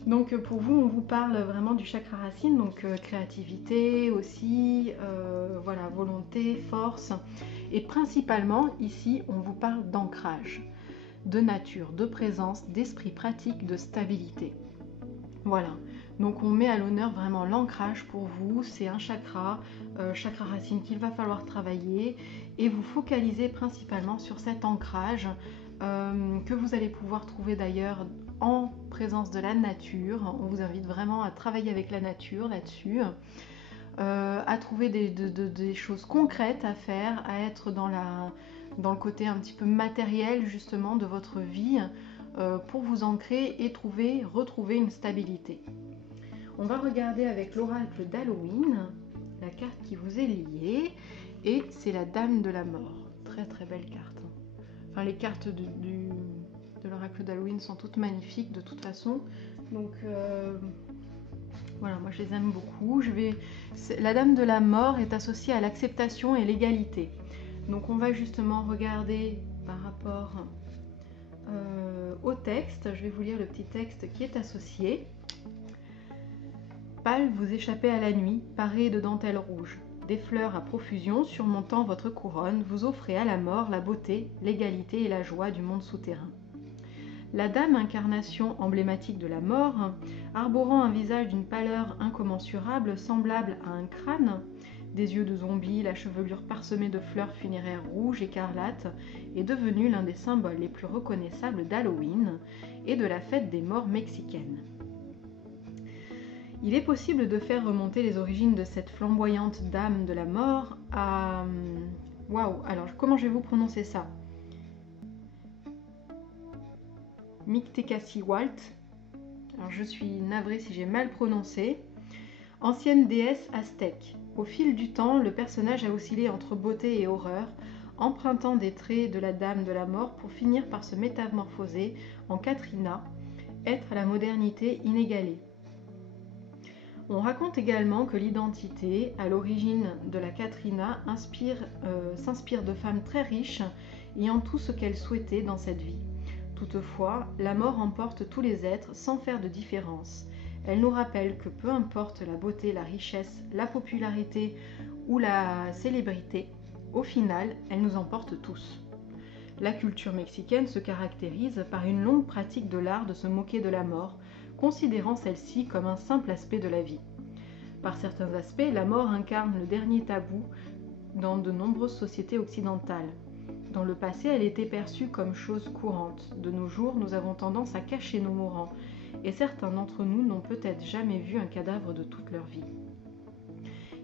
donc pour vous on vous parle vraiment du chakra racine, donc créativité aussi, voilà, volonté, force, et principalement ici on vous parle d'ancrage, de nature, de présence, d'esprit pratique, de stabilité. Voilà, donc on met à l'honneur vraiment l'ancrage pour vous, c'est un chakra, chakra racine qu'il va falloir travailler et vous focaliser principalement sur cet ancrage que vous allez pouvoir trouver d'ailleurs en présence de la nature. On vous invite vraiment à travailler avec la nature là-dessus, à trouver des choses concrètes à faire, à être dans le côté un petit peu matériel justement de votre vie, pour vous ancrer et retrouver une stabilité. On va regarder avec l'oracle d'Halloween, la carte qui vous est liée, et c'est la Dame de la Mort. Très très belle carte. Enfin, les cartes de l'oracle d'Halloween sont toutes magnifiques de toute façon. Donc voilà, moi je les aime beaucoup. La Dame de la Mort est associée à l'acceptation et l'égalité. Donc on va justement regarder par rapport au texte. Je vais vous lire le petit texte qui est associé. Pâle, vous échappez à la nuit, paré de dentelle rouge. Des fleurs à profusion surmontant votre couronne, vous offrez à la mort la beauté, l'égalité et la joie du monde souterrain. La dame, incarnation emblématique de la mort, arborant un visage d'une pâleur incommensurable, semblable à un crâne, des yeux de zombie, la chevelure parsemée de fleurs funéraires rouges écarlates, est devenue l'un des symboles les plus reconnaissables d'Halloween et de la fête des morts mexicaine. Il est possible de faire remonter les origines de cette flamboyante dame de la mort à... Waouh, alors comment je vais vous prononcer ça? Mictecasihualt. Alors je suis navrée si j'ai mal prononcé. Ancienne déesse aztèque. Au fil du temps, le personnage a oscillé entre beauté et horreur, empruntant des traits de la Dame de la Mort pour finir par se métamorphoser en Catrina, être à la modernité inégalée. On raconte également que l'identité, à l'origine de la Catrina, s'inspire de femmes très riches ayant tout ce qu'elle souhaitait dans cette vie. Toutefois, la mort emporte tous les êtres sans faire de différence. Elle nous rappelle que peu importe la beauté, la richesse, la popularité ou la célébrité, au final, elle nous emporte tous. La culture mexicaine se caractérise par une longue pratique de l'art de se moquer de la mort, considérant celle-ci comme un simple aspect de la vie. Par certains aspects, la mort incarne le dernier tabou dans de nombreuses sociétés occidentales. Dans le passé, elle était perçue comme chose courante. De nos jours, nous avons tendance à cacher nos mourants, et certains d'entre nous n'ont peut-être jamais vu un cadavre de toute leur vie.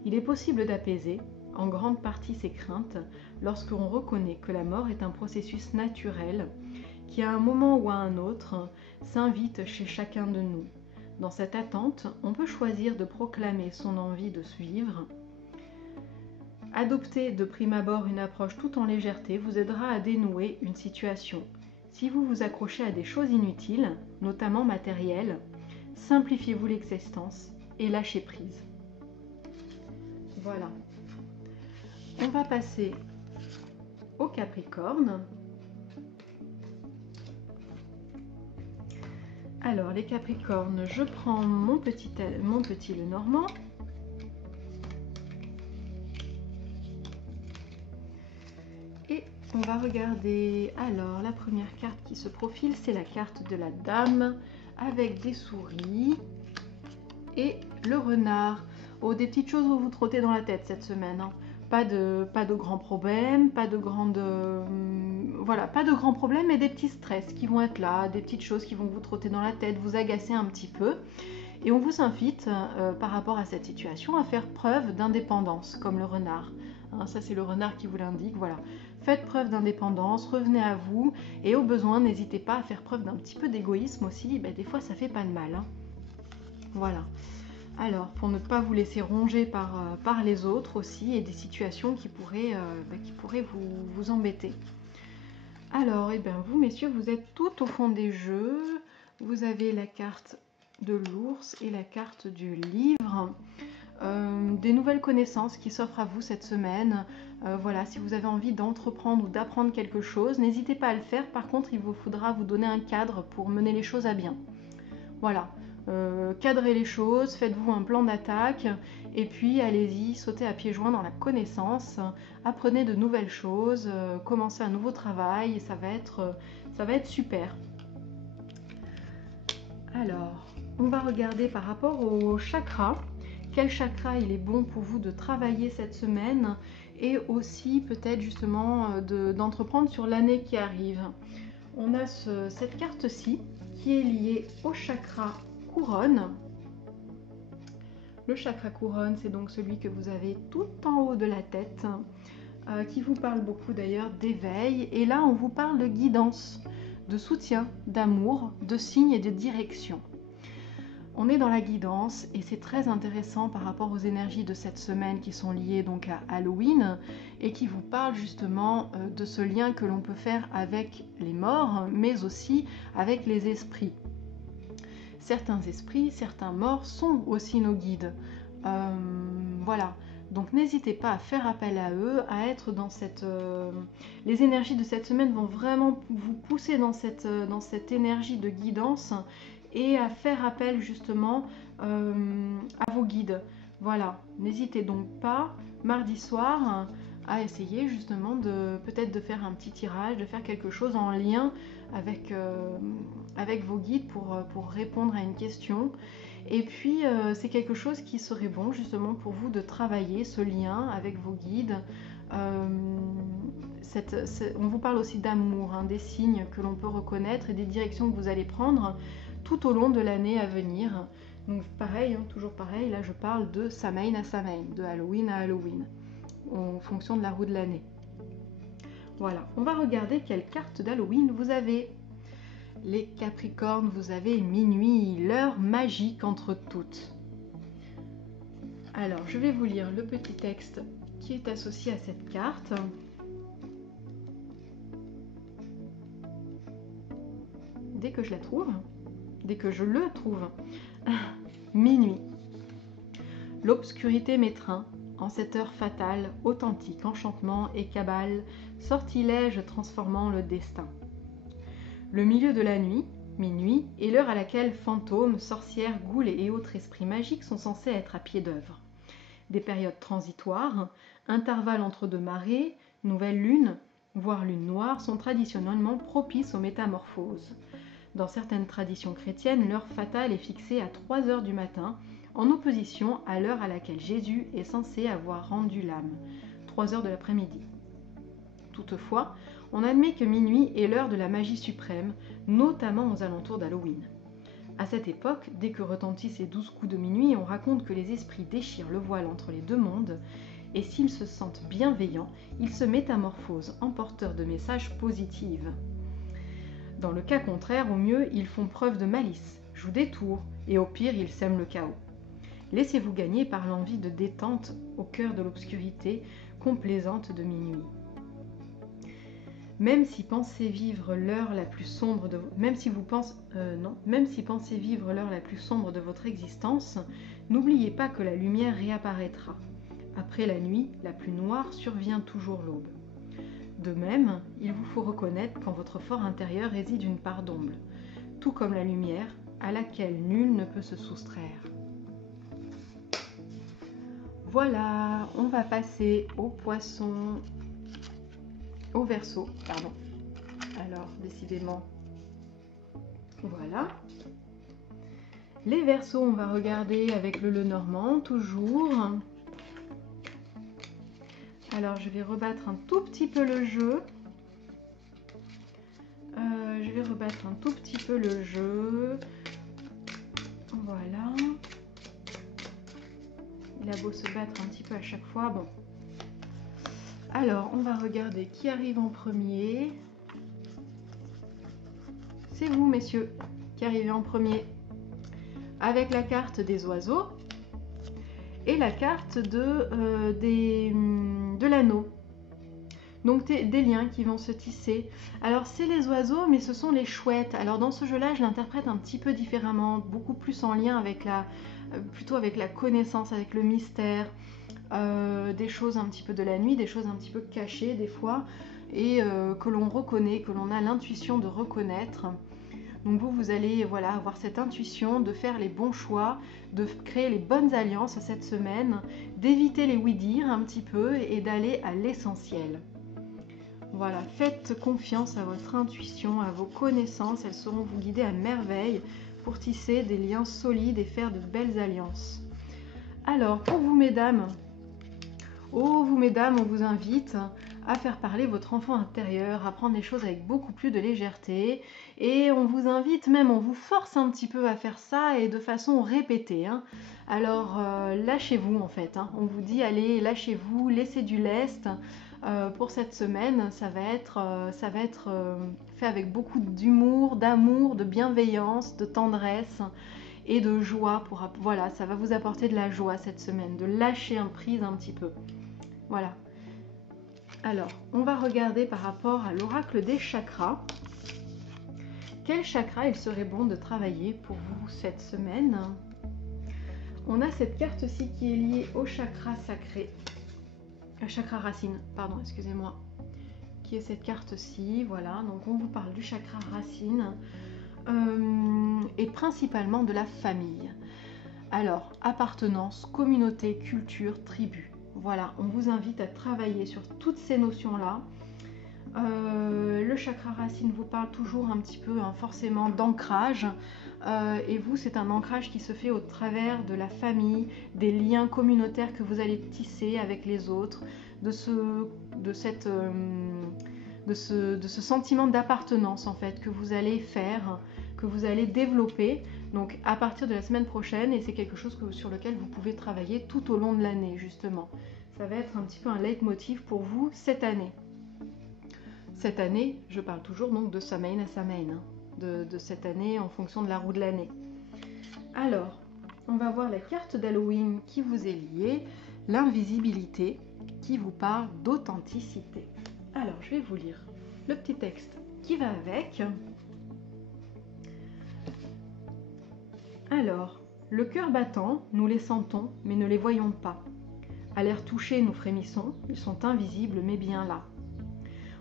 Il est possible d'apaiser, en grande partie, ces craintes lorsque l'on reconnaît que la mort est un processus naturel qui, à un moment ou à un autre, s'invite chez chacun de nous. Dans cette attente, on peut choisir de proclamer son envie de suivre. Adopter de prime abord une approche tout en légèreté vous aidera à dénouer une situation. Si vous vous accrochez à des choses inutiles, notamment matérielles, simplifiez-vous l'existence et lâchez prise. Voilà. On va passer au Capricorne. Alors, les Capricornes, je prends mon petit Lenormand. Et on va regarder, alors, la première carte qui se profile, c'est la carte de la Dame, avec des souris et le renard. Oh, des petites choses vont vous trotter dans la tête cette semaine, hein. Pas de grands problèmes, pas de grands problèmes, mais des petits stress qui vont être là, des petites choses qui vont vous trotter dans la tête, vous agacer un petit peu. Et on vous invite, par rapport à cette situation, à faire preuve d'indépendance, comme le renard. Hein, ça, c'est le renard qui vous l'indique, voilà. Faites preuve d'indépendance, revenez à vous, et au besoin, n'hésitez pas à faire preuve d'un petit peu d'égoïsme aussi, ben, des fois, ça fait pas de mal, hein. Voilà. Alors, pour ne pas vous laisser ronger par les autres aussi, et des situations qui pourraient vous embêter. Alors, eh bien, vous, messieurs, vous êtes tout au fond des jeux. Vous avez la carte de l'ours et la carte du livre. Des nouvelles connaissances qui s'offrent à vous cette semaine. Voilà, si vous avez envie d'entreprendre ou d'apprendre quelque chose, n'hésitez pas à le faire. Par contre, il vous faudra vous donner un cadre pour mener les choses à bien. Voilà. Cadrez les choses, faites-vous un plan d'attaque et puis allez-y, sautez à pieds joints dans la connaissance, apprenez de nouvelles choses, commencez un nouveau travail et ça va être super. Alors, on va regarder par rapport au chakra, quel chakra il est bon pour vous de travailler cette semaine et aussi peut-être justement d'entreprendre sur l'année qui arrive. On a cette carte-ci qui est liée au chakra couronne. Le chakra couronne, c'est donc celui que vous avez tout en haut de la tête, qui vous parle beaucoup d'ailleurs d'éveil. Et là, on vous parle de guidance, de soutien, d'amour, de signes et de direction. On est dans la guidance et c'est très intéressant par rapport aux énergies de cette semaine qui sont liées donc à Halloween et qui vous parlent justement de ce lien que l'on peut faire avec les morts, mais aussi avec les esprits. Certains esprits, certains morts sont aussi nos guides. Voilà, donc n'hésitez pas à faire appel à eux, à être dans cette... Les énergies de cette semaine vont vraiment vous pousser dans cette énergie de guidance et à faire appel justement à vos guides. Voilà, n'hésitez donc pas, mardi soir, à essayer justement peut-être de faire un petit tirage, de faire quelque chose en lien avec vos guides pour répondre à une question. Et puis c'est quelque chose qui serait bon justement pour vous de travailler ce lien avec vos guides. On vous parle aussi d'amour, hein, des signes que l'on peut reconnaître et des directions que vous allez prendre tout au long de l'année à venir. Donc pareil, hein, toujours pareil, là je parle de Samhain à Samhain, de Halloween à Halloween, en fonction de la roue de l'année. Voilà, on va regarder quelle carte d'Halloween vous avez. Les Capricornes, vous avez minuit, l'heure magique entre toutes. Alors, je vais vous lire le petit texte qui est associé à cette carte. Dès que je la trouve, dès que je le trouve. Minuit. L'obscurité m'étreint. En cette heure fatale, authentique enchantement et cabale sortilège transformant le destin. Le milieu de la nuit, minuit, est l'heure à laquelle fantômes, sorcières, ghouls et autres esprits magiques sont censés être à pied d'œuvre. Des périodes transitoires, intervalles entre deux marées, nouvelles lunes, voire lune noire, sont traditionnellement propices aux métamorphoses. Dans certaines traditions chrétiennes, l'heure fatale est fixée à 3 heures du matin, en opposition à l'heure à laquelle Jésus est censé avoir rendu l'âme, 3 heures de l'après-midi. Toutefois, on admet que minuit est l'heure de la magie suprême, notamment aux alentours d'Halloween. À cette époque, dès que retentissent les 12 coups de minuit, on raconte que les esprits déchirent le voile entre les deux mondes, et s'ils se sentent bienveillants, ils se métamorphosent en porteurs de messages positifs. Dans le cas contraire, au mieux, ils font preuve de malice, jouent des tours, et au pire, ils sèment le chaos. Laissez-vous gagner par l'envie de détente au cœur de l'obscurité complaisante de minuit. Même si pensez vivre l'heure la plus sombre de même si pensez vivre l'heure la plus sombre de votre existence, n'oubliez pas que la lumière réapparaîtra. Après la nuit, la plus noire survient toujours l'aube. De même, il vous faut reconnaître qu'en votre fort intérieur réside une part d'ombre, tout comme la lumière, à laquelle nul ne peut se soustraire. Voilà, on va passer au Poisson, au Verseau, pardon. Alors, décidément, voilà. Les Verseaux, on va regarder avec le Lenormand, toujours. Alors, je vais rebattre un tout petit peu le jeu. Voilà. Il a beau se battre un petit peu à chaque fois. Bon. Alors, on va regarder qui arrive en premier. C'est vous, messieurs, qui arrivez en premier. Avec la carte des oiseaux et la carte de l'anneau. Donc des liens qui vont se tisser. Alors c'est les oiseaux, mais ce sont les chouettes. Alors dans ce jeu-là, je l'interprète un petit peu différemment, beaucoup plus en lien avec plutôt avec la connaissance, avec le mystère, des choses un petit peu de la nuit, des choses un petit peu cachées des fois, et que l'on reconnaît, que l'on a l'intuition de reconnaître. Donc vous allez avoir cette intuition de faire les bons choix, de créer les bonnes alliances cette semaine, d'éviter les oui-dire un petit peu et d'aller à l'essentiel. Voilà, faites confiance à votre intuition, à vos connaissances, elles sauront vous guider à merveille pour tisser des liens solides et faire de belles alliances. Alors, pour vous mesdames, on vous invite à faire parler votre enfant intérieur, à prendre les choses avec beaucoup plus de légèreté, et on vous invite même, on vous force un petit peu à faire ça et de façon répétée. Alors lâchez-vous en fait, on vous dit allez, lâchez-vous, laissez du lest. Pour cette semaine, ça va être fait avec beaucoup d'humour, d'amour, de bienveillance, de tendresse et de joie. Voilà, ça va vous apporter de la joie cette semaine, de lâcher prise un petit peu. Voilà. Alors, on va regarder par rapport à l'oracle des chakras. Quel chakra il serait bon de travailler pour vous cette semaine? On a cette carte-ci qui est liée au chakra sacré. Chakra racine, pardon, excusez-moi. Qui est cette carte-ci, voilà. Donc on vous parle du chakra racine et principalement de la famille. Alors, appartenance, communauté, culture, tribu. Voilà, on vous invite à travailler sur toutes ces notions-là. Le chakra racine vous parle toujours un petit peu forcément d'ancrage. Et vous, c'est un ancrage qui se fait au travers de la famille, des liens communautaires que vous allez tisser avec les autres, de ce sentiment d'appartenance en fait que vous allez faire, que vous allez développer. Donc à partir de la semaine prochaine, et c'est quelque chose sur lequel vous pouvez travailler tout au long de l'année justement. Ça va être un petit peu un leitmotiv pour vous cette année. Cette année, je parle toujours donc de Samhain à Samhain, de cette année en fonction de la roue de l'année. Alors, on va voir la carte d'Halloween qui vous est liée, l'invisibilité, qui vous parle d'authenticité. Alors, je vais vous lire le petit texte qui va avec. Alors, le cœur battant, nous les sentons, mais ne les voyons pas. À l'air touché, nous frémissons, ils sont invisibles, mais bien là.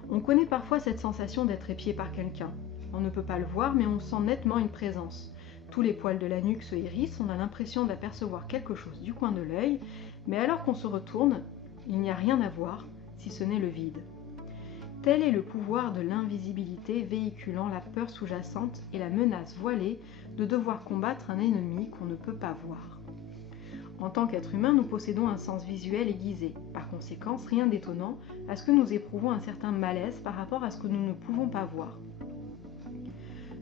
On connaît parfois cette sensation d'être épié par quelqu'un. On ne peut pas le voir, mais on sent nettement une présence. Tous les poils de la nuque se hérissent, on a l'impression d'apercevoir quelque chose du coin de l'œil, mais alors qu'on se retourne, il n'y a rien à voir, si ce n'est le vide. Tel est le pouvoir de l'invisibilité véhiculant la peur sous-jacente et la menace voilée de devoir combattre un ennemi qu'on ne peut pas voir. En tant qu'être humain, nous possédons un sens visuel aiguisé. Par conséquent, rien d'étonnant à ce que nous éprouvons un certain malaise par rapport à ce que nous ne pouvons pas voir.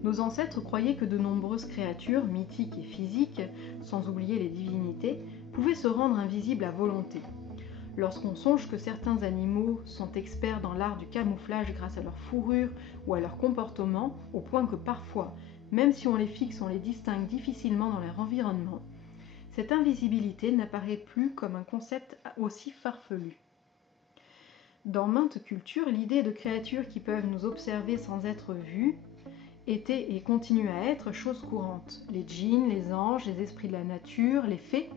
Nos ancêtres croyaient que de nombreuses créatures, mythiques et physiques, sans oublier les divinités, pouvaient se rendre invisibles à volonté. Lorsqu'on songe que certains animaux sont experts dans l'art du camouflage grâce à leur fourrure ou à leur comportement, au point que parfois, même si on les fixe, on les distingue difficilement dans leur environnement, cette invisibilité n'apparaît plus comme un concept aussi farfelu. Dans maintes cultures, l'idée de créatures qui peuvent nous observer sans être vues était et continue à être chose courante. Les djinns, les anges, les esprits de la nature, les fées,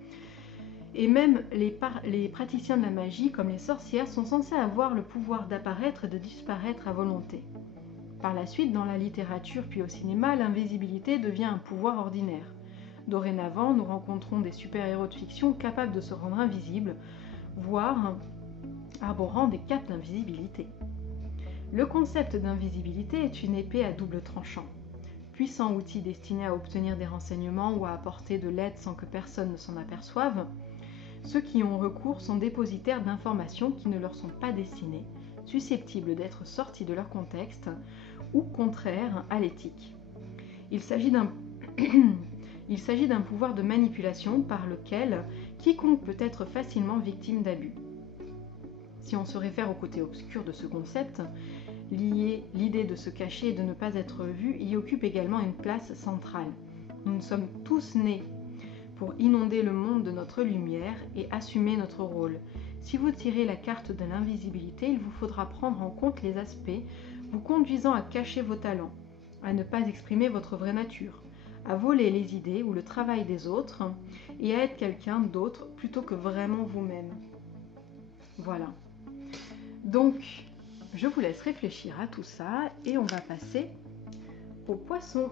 et même les praticiens de la magie, comme les sorcières, sont censés avoir le pouvoir d'apparaître et de disparaître à volonté. Par la suite, dans la littérature puis au cinéma, l'invisibilité devient un pouvoir ordinaire. Dorénavant, nous rencontrons des super-héros de fiction capables de se rendre invisibles, voire arborant des capes d'invisibilité. Le concept d'invisibilité est une épée à double tranchant. Puissant outil destiné à obtenir des renseignements ou à apporter de l'aide sans que personne ne s'en aperçoive, ceux qui y ont recours sont dépositaires d'informations qui ne leur sont pas destinées, susceptibles d'être sorties de leur contexte ou contraires à l'éthique. Il s'agit d'un pouvoir de manipulation par lequel quiconque peut être facilement victime d'abus. Si on se réfère au côté obscur de ce concept, l'idée de se cacher et de ne pas être vu y occupe également une place centrale. Nous sommes tous nés pour inonder le monde de notre lumière et assumer notre rôle. Si vous tirez la carte de l'invisibilité, il vous faudra prendre en compte les aspects vous conduisant à cacher vos talents, à ne pas exprimer votre vraie nature, à voler les idées ou le travail des autres et à être quelqu'un d'autre plutôt que vraiment vous-même. Voilà. Donc, je vous laisse réfléchir à tout ça et on va passer aux poissons.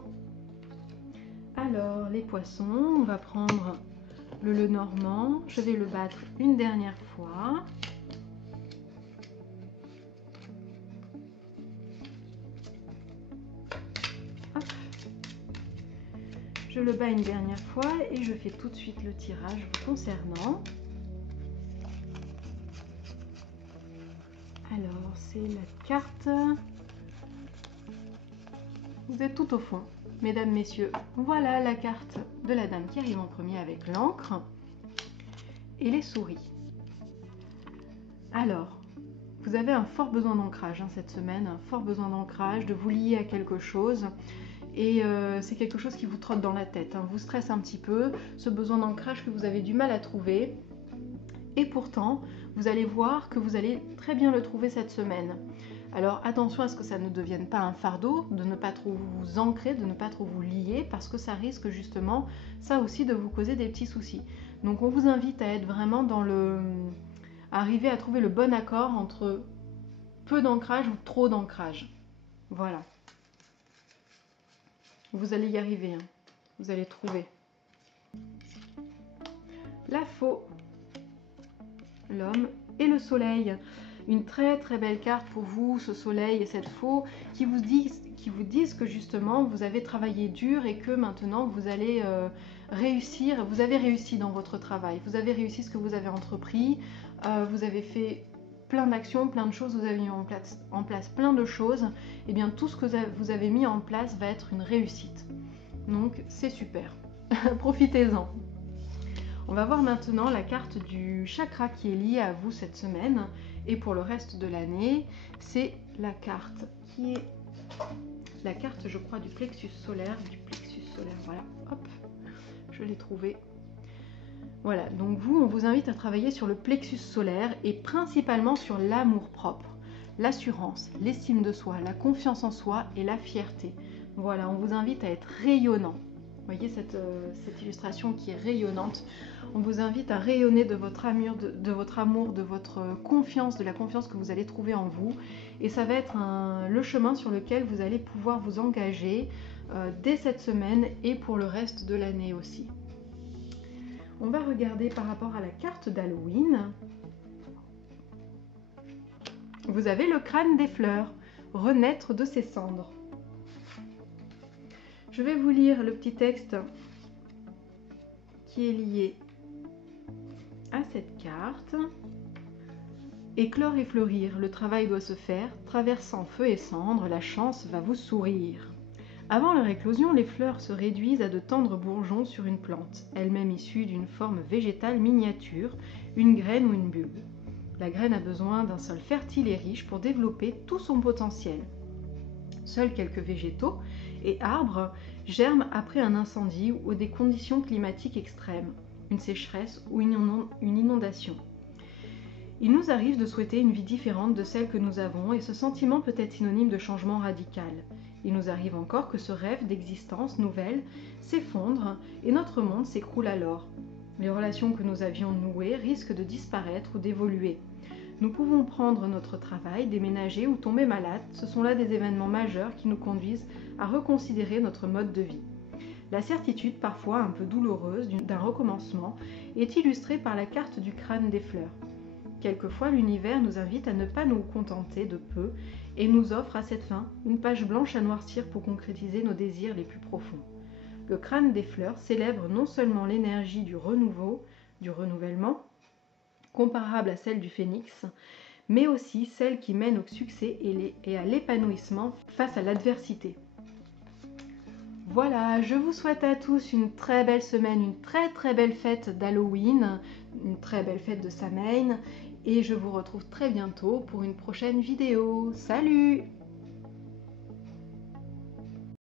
Alors, les poissons, on va prendre le Lenormand. Je vais le battre une dernière fois. Hop. Je le bats une dernière fois et je fais tout de suite le tirage vous concernant. Alors, c'est la carte. Vous êtes tout au fond, mesdames, messieurs. Voilà la carte de la dame qui arrive en premier avec l'encre et les souris. Alors, vous avez un fort besoin d'ancrage cette semaine, un fort besoin d'ancrage, de vous lier à quelque chose. Et c'est quelque chose qui vous trotte dans la tête, vous stresse un petit peu, ce besoin d'ancrage que vous avez du mal à trouver. Et pourtant, vous allez voir que vous allez très bien le trouver cette semaine. Alors attention à ce que ça ne devienne pas un fardeau, de ne pas trop vous ancrer, de ne pas trop vous lier, parce que ça risque justement, ça aussi, de vous causer des petits soucis. Donc on vous invite à être vraiment dans à arriver à trouver le bon accord entre peu d'ancrage ou trop d'ancrage. Voilà. Vous allez y arriver, vous allez trouver. La faux, l'homme et le soleil. Une très très belle carte pour vous, ce soleil et cette faux, qui vous disent que justement vous avez travaillé dur et que maintenant vous allez réussir. Vous avez réussi dans votre travail, vous avez réussi ce que vous avez entrepris, vous avez fait plein d'actions, plein de choses, vous avez mis en place plein de choses. Et bien tout ce que vous avez mis en place va être une réussite. Donc c'est super, profitez-en. On va voir maintenant la carte du chakra qui est liée à vous cette semaine. Et pour le reste de l'année, c'est la carte qui est la carte, je crois, du plexus solaire. Voilà, hop, je l'ai trouvé. Voilà, donc vous, on vous invite à travailler sur le plexus solaire et principalement sur l'amour-propre, l'assurance, l'estime de soi, la confiance en soi et la fierté. Voilà, on vous invite à être rayonnant. Voyez cette illustration qui est rayonnante. On vous invite à rayonner de votre amour, de votre confiance, de la confiance que vous allez trouver en vous. Et ça va être le chemin sur lequel vous allez pouvoir vous engager dès cette semaine et pour le reste de l'année aussi. On va regarder par rapport à la carte d'Halloween. Vous avez le crâne des fleurs, renaître de ses cendres. Je vais vous lire le petit texte qui est lié à cette carte. Éclore et fleurir, le travail doit se faire. Traversant feu et cendre, la chance va vous sourire. Avant leur éclosion, les fleurs se réduisent à de tendres bourgeons sur une plante, elle-même issue d'une forme végétale miniature, une graine ou une bulbe. La graine a besoin d'un sol fertile et riche pour développer tout son potentiel. Seuls quelques végétaux et arbres germent après un incendie ou des conditions climatiques extrêmes, une sécheresse ou une inondation. Il nous arrive de souhaiter une vie différente de celle que nous avons et ce sentiment peut être synonyme de changement radical. Il nous arrive encore que ce rêve d'existence nouvelle s'effondre et notre monde s'écroule alors. Les relations que nous avions nouées risquent de disparaître ou d'évoluer. Nous pouvons prendre notre travail, déménager ou tomber malade. Ce sont là des événements majeurs qui nous conduisent à reconsidérer notre mode de vie. La certitude, parfois un peu douloureuse, d'un recommencement est illustrée par la carte du crâne des fleurs. Quelquefois, l'univers nous invite à ne pas nous contenter de peu et nous offre à cette fin une page blanche à noircir pour concrétiser nos désirs les plus profonds. Le crâne des fleurs célèbre non seulement l'énergie du renouveau, du renouvellement, comparable à celle du phénix, mais aussi celle qui mène au succès et à l'épanouissement face à l'adversité. Voilà, je vous souhaite à tous une très belle semaine, une très belle fête d'Halloween, une très belle fête de Samhain, et je vous retrouve très bientôt pour une prochaine vidéo. Salut!